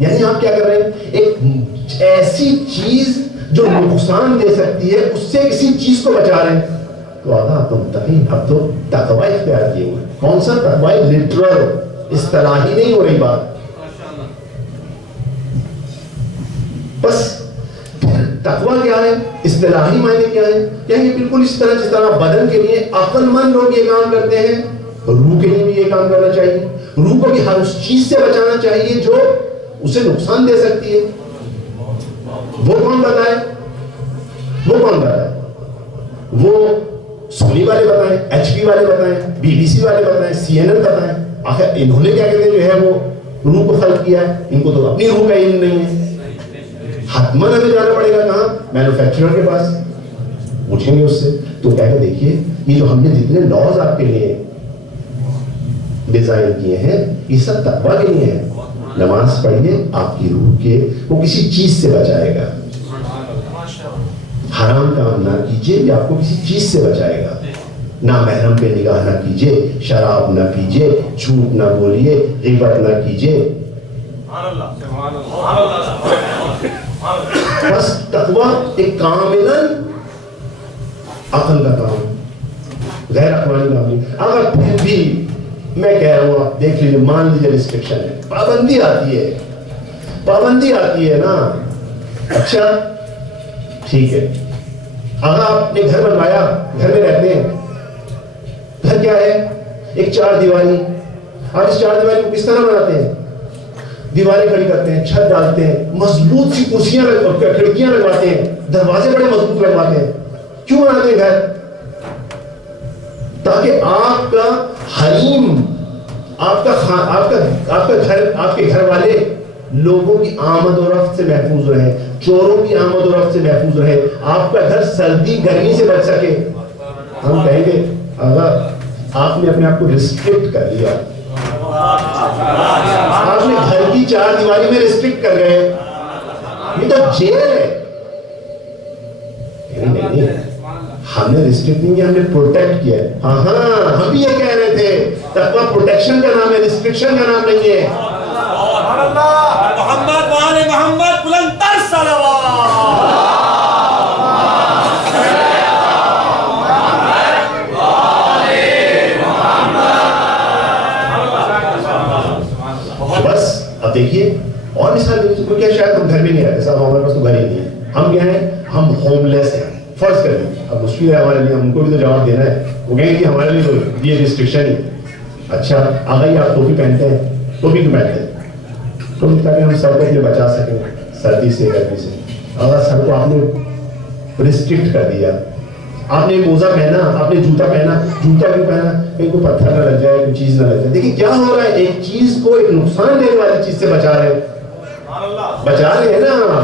یعنی آپ کیا کر رہے ہیں؟ ایک ایسی چیز جو نقصان دے سکتی ہے اس سے کسی چیز کو بچا رہے ہیں. تو آگا آپ تو متقی، اب تو تقویٰ اختیار کیے ہوئے. کون سا تقویٰ؟ لٹرل، اصطلاحی نہیں ہو رہی بات. بس تقویٰ کیا ہے، اصطلاحی معنی کیا ہے؟ یعنی بالکل اس طرح جس طرح بدن کے لیے عقل مند لوگ یہ کام کرتے ہیں، روح کے لیے بھی یہ کام کرنا چاہیے. روح کو بھی ہر اس چیز سے بچانا چاہیے جو اسے نقصان دے سکتی ہے. وہ کون بتائے؟ وہ سونی والے بتائیں، HP والے بتائیں، BBC والے بتائیں، CNN بتائیں. آخر انہوں نے کیا کہتے ہیں جو ہے وہ روح کو خلق کیا ہے. ان کو تو اپنی روح کا علم نہیں ہے. حتماً ہمیں جانا پڑے گا کہاں؟ مینوفیکچرر کے پاس. پوچھیں گے اس سے تو کہہ کے دیکھیے یہ جو ہم نے جتنے لاز آپ کے لیے ڈیزائن کیے ہیں یہ سب تقویٰ کے لیے ہیں. نماز پڑھیے، آپ کی روح کے وہ کسی چیز سے بچائے گا. حرام کام نہ کیجیے، یہ آپ کو کسی چیز سے بچائے گا. نامحرم پہ نگاہ نہ کیجیے، شراب نہ پیجیے، جھوٹ نہ بولیے، غیبت نہ کیجیے. بس تقویٰ ایک کاملاً عقل کا کام، غیر عقلانی کام نہیں. اگر پھر بھی میں کہہ رہا ہوں آپ دیکھ لیجیے، مان لیجیے ریسٹرکشن ہے، پابندی آتی ہے نا. اچھا ٹھیک ہے، اگر آپ نے گھر بنوایا، گھر میں رہتے ہیں، گھر کیا ہے؟ ایک 4 دیواری. آپ اس 4 دیواری کو کس طرح بناتے ہیں؟ دیواریں کھڑی کرتے ہیں، چھت ڈالتے ہیں، مضبوط سی کرسیاں کھڑکیاں لگواتے ہیں، دروازے بڑے مضبوط لگواتے ہیں. کیوں بناتے ہیں گھر؟ تاکہ آپ کا حریم، آپ کے گھر والے لوگوں کی آمد و رفت سے محفوظ رہے، چوروں کی آمد و رفت سے محفوظ رہے، آپ کا گھر سردی گرمی سے بچ سکے. ہم کہیں گے اگر آپ نے اپنے آپ کو ریسٹرکٹ کر لیا، آپ نے گھر کی 4 دیواری میں ریسٹرکٹ کر گئے، یہ تو جیل ہے. نہیں، ہم نے ریسٹرکٹ نہیں کیا، ہم نے پروٹیکٹ کیا. ہاں ہم بھی یہ کہہ رہے تھے تقویٰ پروٹیکشن کا نام ہے، ریسٹرکشن کا نام نہیں ہے. محمد وآل محمد بلند تر بس اب دیکھیے اور مثال کیا شاید ہم گھر میں نہیں رہتے صاحب, ہمارے پاس تو گھر ہی نہیں ہے, ہم کیا ہیں, ہم ہوم لیس ہیں. فرض کر لیں, اب مشکل ہے ہمارے لیے, ہم کو بھی تو جواب دینا ہے. وہ کہیں گے کہ ہمارے لیے تو یہ ریسٹرکشن ہی. اچھا آگا ہی آپ ٹوپی پہنتے ہیں, ٹوپی کیوں پہنتے ہیں؟ ٹوپی تاکہ ہم سر کو بچا سکیں سردی سے گرمی سے. اگر سر کو آپ نے ریسٹرکٹ کر دیا, آپ نے موزہ پہنا, آپ نے جوتا پہنا, جوتا کیوں پہنا؟ کہیں کوئی پتھر نہ لگ جائے, کوئی چیز نہ لگ جائے. دیکھیں کیا ہو رہا ہے, ایک چیز کو ایک نقصان دینے والی چیز سے بچا رہے ہیں. بچا رہے ہیں نا.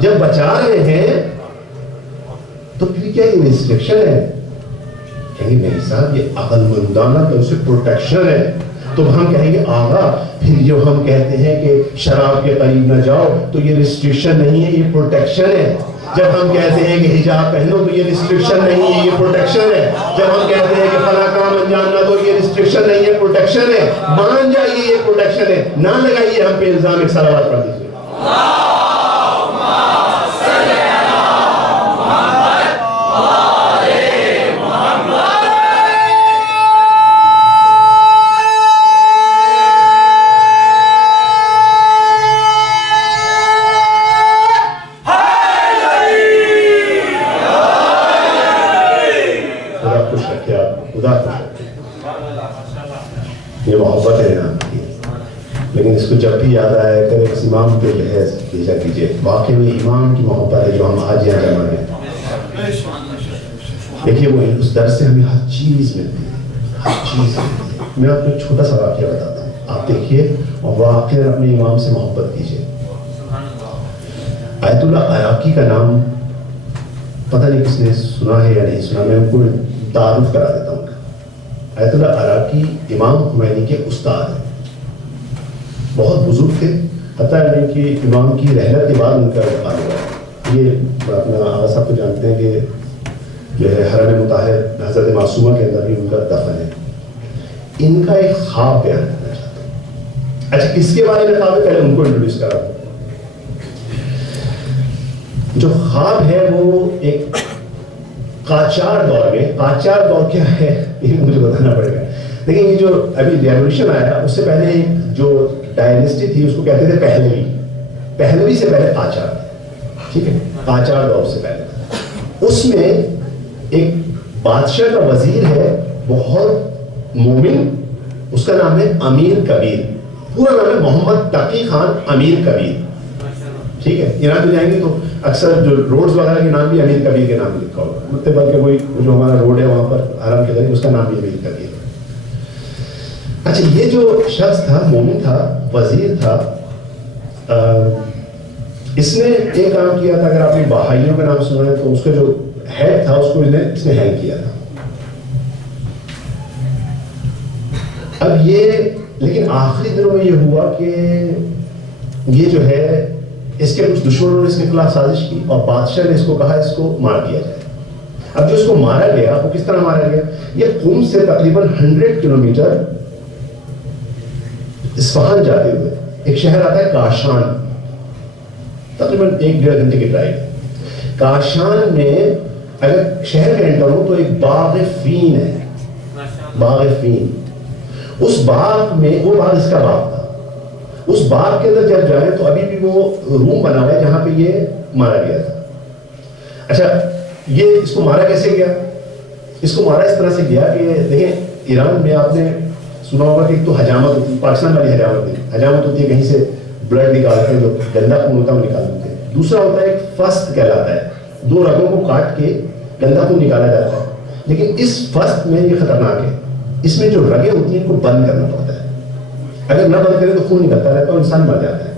جب بچا رہے ہیں تو پھر کیا یہ ریسٹرکشن ہے؟ کہیں میرے صاحب یہ عقل مندانہ تو اسے پروٹیکشن ہے. تو ہم کہیں گے آغا پھر جو ہم کہتے ہیں کہ شراب کے قریب نہ جاؤ تو یہ ریسٹرکشن نہیں ہے, یہ پروٹیکشن ہے. جب ہم کہتے ہیں کہ حجاب پہنو تو یہ ریسٹرکشن نہیں ہے, یہ پروٹیکشن ہے. جب ہم کہتے ہیں کہ فلاں کام انجام نہ دو, یہ ریسٹرکشن نہیں ہے, پروٹیکشن ہے. مان جائیے یہ پروٹیکشن ہے, نہ لگائیے ہم پہ الزام. ایک صلوات پڑھ دیجیے. یہ محبت ہے نا, لیکن اس کو جب بھی یاد آیا کرے اس امام پہ لحاظ بھیجا کیجیے. واقعی میں امام کی محبت ہے جو ہم آج یہاں جمع ہیں. دیکھیے وہ اس در سے ہمیں ہر چیز ملتی ہے, ہر چیز ملتی ہے. میں آپ کو ایک چھوٹا سا واقعہ بتاتا ہوں, آپ دیکھیے اور واقعی اپنے امام سے محبت کیجیے. آیت اللہ عراقی کا نام پتہ نہیں کس نے سنا ہے یا نہیں سنا, میں ان کو تعارف کرا دیتا ہوں. آیت اللہ عراقی امام خمینی کے استاد ہیں, بہت بزرگ تھے. حتیٰ کہ امام کی رحلت کے بعد ان کا انتقال ہوا. یہ اپنا آغا صاحب کو جانتے ہیں کہ جو ہے حرم مطہر حضرت معصومہ کے اندر بھی ان کا دفن ہے. ان کا ایک خواب بیان کرنا چاہتا ہوں. اچھا کس کے بارے میں خواب ہے, پہلے ان کو انٹروڈیوس کرا. جو خواب ہے وہ ایک قاجار دور میں, قاجار دور کیا ہے یہ مجھے بتانا پڑے گا. لیکن یہ جو ابھی ریولیوشن آیا اس سے پہلے جو ڈائنیسٹی تھی اس کو کہتے تھے پہلوی. پہلوی سے پہلے قاجار, ٹھیک ہے, قاجار دور سے پہلے. اس میں ایک بادشاہ کا وزیر ہے بہت مومن, اس کا نام ہے امیر کبیر. پورا نام ہے محمد تقی خان امیر کبیر. ٹھیک ہے, ایران میں جائیں گے تو اکثر جو روڈز وغیرہ کے نام بھی امیر کبیر کے نام لکھا ہوگا. بلکہ کوئی جو ہمارا روڈ ہے وہاں پر حرم کے قریب اس کا نام بھی امیر کبیر ہے. اچھا یہ جو شخص تھا مومن تھا, وزیر تھا, اس نے ایک کام کیا تھا. اگر آپ نے بہائیوں کا نام سنا ہے تو اس کا جو ہیڈ تھا اس کو اس نے ہینگ کیا تھا. اب یہ لیکن آخری دنوں میں یہ ہوا کہ یہ جو ہے اس کے کچھ دشمنوں نے اس کے خلاف سازش کی اور بادشاہ نے اس کو کہا اس کو مار دیا جائے. اب جو اس کو مارا گیا وہ کس طرح مارا گیا, یہ قم سے تقریباً 100 کلومیٹر اصفہان جاتے ہوئے ایک شہر آتا ہے کاشان, تقریباً 1-1.5 گھنٹے کی ڈرائیو. کاشان میں اگر شہر میں انٹر ہو تو ایک باغ فین ہے, باغ فین. اس باغ میں, وہ باغ اس کا باغ تھا, اس باغ کے اندر جب جائیں تو ابھی بھی وہ روم بنا ہوا ہے جہاں پہ یہ مارا گیا تھا. اچھا یہ اس کو مارا کیسے گیا؟ اس کو مارا اس طرح سے گیا کہ دیکھیں ایران میں آپ نے سنا ہوگا کہ ایک تو حجامت ہوتی ہے, پاکستان والی حجامت نہیں, حجامت ہوتی ہے کہیں سے بلڈ نکالتے ہیں, جو گندا خون ہوتا ہے وہ نکال دیتے ہیں. دوسرا ہوتا ہے ایک فست کہلاتا ہے, 2 رگوں کو کاٹ کے گندا خون نکالا جاتا ہے. لیکن اس فست میں یہ خطرناک ہے, اس میں جو رگیں ہوتی ہیں ان کو بند کرنا پڑتا ہے. اگر نہ بند کرے تو خون نکلتا رہتا ہے اور انسان مر جاتا ہے.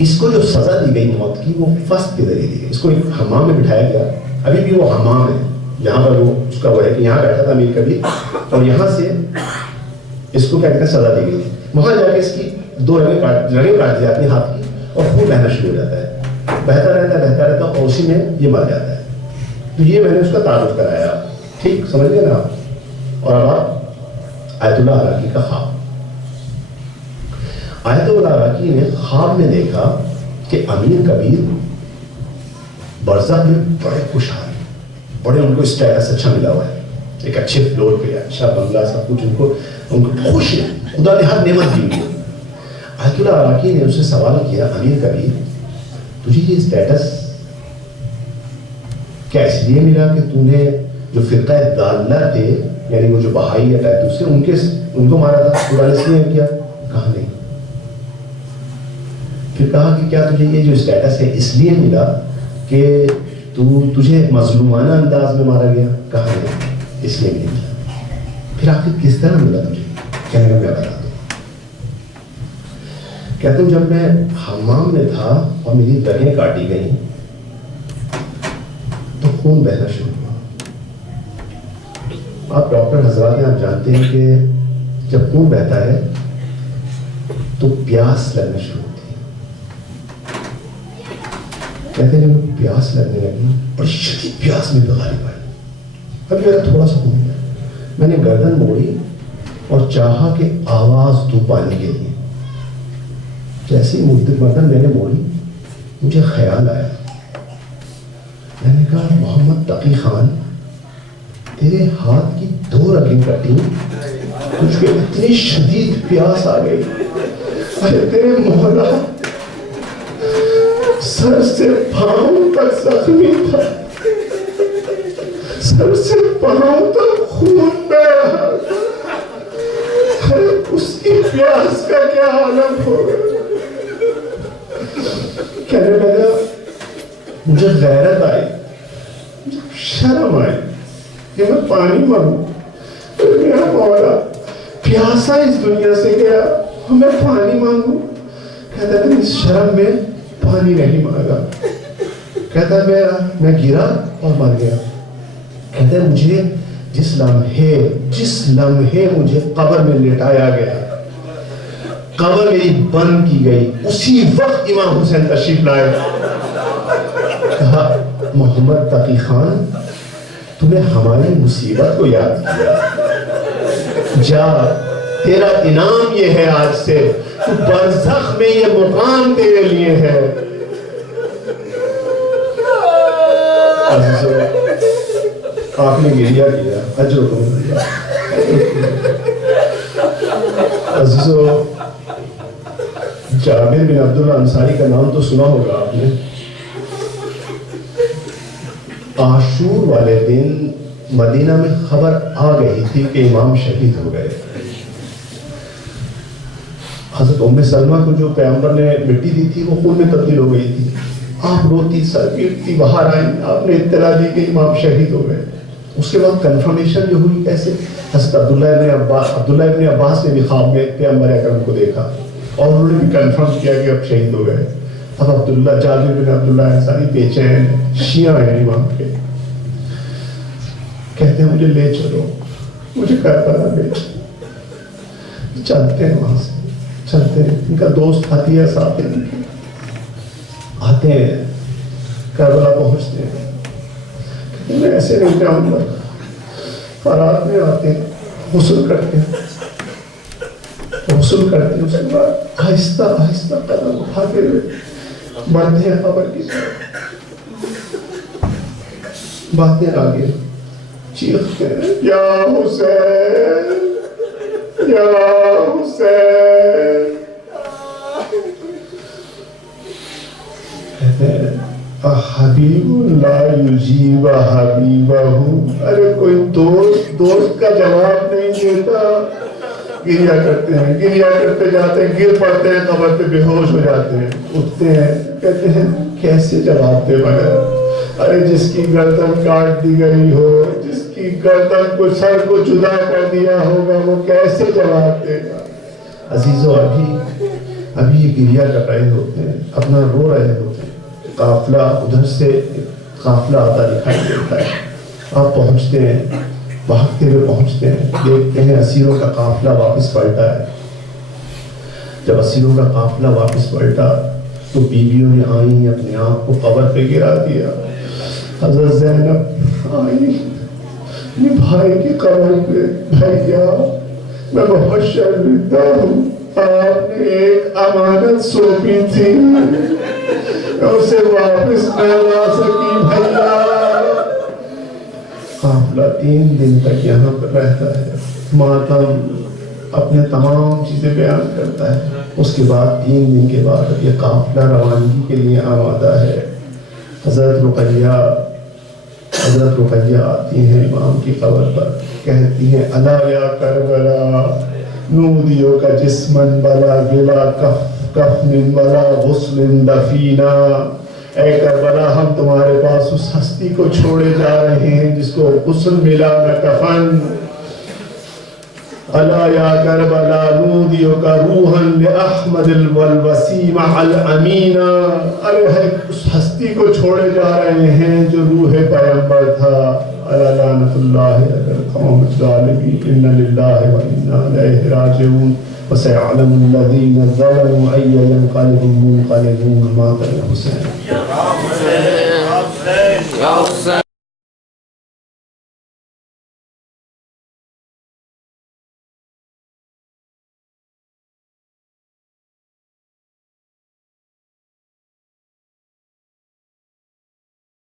اس کو جو سزا دی گئی موت کی وہ فست کے ذریعے دی گئی. اس کو ایک حمام میں بٹھایا گیا, ابھی بھی وہ حمام ہے جہاں پر وہ اس کا وہ ہے کہ یہاں بیٹھا تھا امیر کبیر, اور یہاں سے اس کو کیا کہتے ہیں سزا دی گئی. وہاں جا کے اس کی 2 رگیں کاٹ دی اپنے ہاتھ کی اور خون بہنا شروع ہو جاتا ہے, بہتا رہتا اور اسی میں یہ مر جاتا ہے. تو یہ میں نے اس کا تعارف کرایا, ٹھیک سمجھ گئے نا آپ. اور اب آپ آیت اللہ عراقی کا خواب. آیت اللہ عراقی نے خواب میں دیکھا کہ امیر کبیر برزخ میں بڑے خوشحال، بڑے ان کو اسٹیٹس اچھا ملا ہوا ہے، ایک اچھے فلور پہ اچھا بنگلہ سب کچھ، ان کو خوش ہے، خدا نے ہر نعمت دی ہوئی ہے۔ آیت اللہ عراقی نے اسے سوال کیا امیر کبیر تجھے یہ اسٹیٹس کیا اس لیے ملا کہ تو نے جو فرقہ ضالہ تھے یعنی وہ جو بہائی ہے دوسرے ان کو مارا تھا، خدا نے اس لیے کیا؟ کہا نہیں۔ پھر کہا کہ کیا تجھے یہ جو اسٹیٹس ہے اس لیے ملا کہ تجھے مظلومانہ انداز میں مارا گیا؟ کہا نہیں، اس لیے نہیں ملا۔ پھر آخر کس طرح ملا تجھے؟ کہنے کا میں بتا دوں، کہتے ہیں جب میں حمام میں تھا اور میری رگیں کاٹی گئیں تو خون بہنا شروع ہوا۔ آپ ڈاکٹر حضرات ہیں، آپ جانتے ہیں کہ جب خون بہتا ہے تو پیاس لگنا شروع ہوتی ہے۔ کہتے ہیں جب پیاس لگنے لگی، بڑی شدید پیاس میں غالب آئی، ابھی میرا تھوڑا سا خون ہے، میں نے گردن موڑی اور چاہا کہ آواز دوں پانی کے لیے۔ جیسی مردن میں نے موڑی، مجھے خیال آیا، میں نے کہا محمد تقی خان تیرے ہاتھ کی 2 رگیں کٹی، تجھ پہ اتنی شدید پیاس آ گئی، ارے تیرے مولا سر سے پاؤں تک زخمی تھا، سر سے پاؤں تک خون بہ رہا تھا، ارے اس کی پیاس کا کیا عالم ہوگا۔ کہنے لگا مجھے غیرت آئی، شرم آئی کہ میں پانی مانگوں، میرا مولا پیاسا اس دنیا سے گیا اور میں پانی مانگوں۔ کہتا ہے اس شرم میں پانی نہیں مانگا، کہتا ہے میں گرا اور مر گیا۔ کہتا ہے مجھے جس لمحے مجھے قبر میں لٹایا گیا، قبر میری بند کی گئی، اسی وقت امام حسین تشریف لائے۔ کہا محمد تقی خان تم نے ہماری مصیبت کو یاد کیا، جا تیرا انعام یہ ہے، آج سے تو برزخ میں یہ مقام تیرے لیے ہے۔ عزیزو آپ نے گریہ کیا، اجرکم عزیزو جابر بن عبداللہ انصاری کا نام تو سنا ہوگا آپ نے۔ عاشور والے دن مدینہ میں خبر آ گئی تھی کہ امام شہید ہو گئے۔ حضرت ام سلمہ کو جو پیغمبر نے مٹی دی تھی وہ خون میں تبدیل ہو گئی تھی، آپ روتی سر پیٹتی باہر آئیں، آپ نے اطلاع دی کہ امام شہید ہو گئے۔ اس کے بعد کنفرمیشن جو ہوئی کیسے؟ حضرت عبداللہ ابن عباس نے بھی خواب میں پیغمبر اکرم کو دیکھا اور انہوں نے بھی کنفرم کیا کہ اب شہید ہو گئے۔ اب جابر بن عبداللہ انصاری بے چین شیعہ ہیں امام کے، کہتے ہیں مجھے لے چلو، مجھے کربلا لے چلو۔ چلتے ہیں وہاں سے، چلتے ہیں، ان کا دوست عطیہ صاحب آتے ہیں، کربلا پہنچتے ہیں، کہتے ہیں میں ایسے نہیں جاؤں گا، فرات میں آتے ہیں، غسل کرتے ہیں، غسل کرتے ہیں، اس کے بعد آہستہ آہستہ قدم اٹھاتے ہوئے بڑھتے ہیں قبر کی طرف، باتیں آگے چیختے ہیں یا حسین یا حسین، کہتے ہیں حبیب لا یجیب حبیبہ، ارے کوئی دوست کا جواب نہیں دیتا، گریہ کرتے ہیں، گریہ کرتے جاتے ہیں، گر پڑتے ہیں قبر پہ، بے ہوش ہو جاتے ہیں، اٹھتے ہیں، کہتے ہیں کیسے جواب دے مگر، ارے جس کی گردن کاٹ دی گئی ہو، جس کی گردن کو سر کو جدا کر دیا ہوگا، وہ کیسے جواب دے گا۔ عزیزو ابھی یہ گریہ کر رہے ہوتے ہیں، اپنا رو رہے ہوتے ہیں، قافلہ ادھر سے قافلہ آتا دکھائی دیتا ہے، آپ پہنچتے ہیں، بھاگتے ہوئے پہنچتے ہیں، دیکھتے ہیں اسیروں کا قافلہ واپس پلٹا ہے۔ جب اسیروں کا قافلہ واپس پلٹا تو بیویوں نے آئیں، اپنے آپ کو قبر پہ گرا دیا۔ حضرت زینب آئی بھائی کی قبر پہ، بھائیا میں بہت شرمندہ ہوں، آپ نے ایک امانت سونپی تھی، اسے واپس نہ لا سکی بھیا. قافلہ 3 دن تک یہاں پر رہتا ہے, ماتم اپنے تمام چیزیں بیان کرتا ہے. اس کے بعد 3 دن کے بعد یہ قافلہ روانگی کے لیے آمادہ ہے. حضرت رقیہ آتی ہیں امام کی قبر پر, کہتی ہیں الا یا کربلا نودیو کا جسمن بلا بلا کفن بلا غسل دفینا. اے کربلا ہم تمہارے پاس اس ہستی کو چھوڑے جا رہے ہیں جس کو غسل ملا نہ کفن. الا یا کربلا نودیو کا روحا لأحمد والوسیم الامین. ارے اس ہستی کو چھوڑے جا رہے ہیں جو روح پیغمبر تھا. الا لعنت اللہ علی القوم الظالمین. ان للہ وانا الیہ راجعون. وسيعلم الذين ظلموا أي ينقلب منقلبون. مات الحسين. يا حسين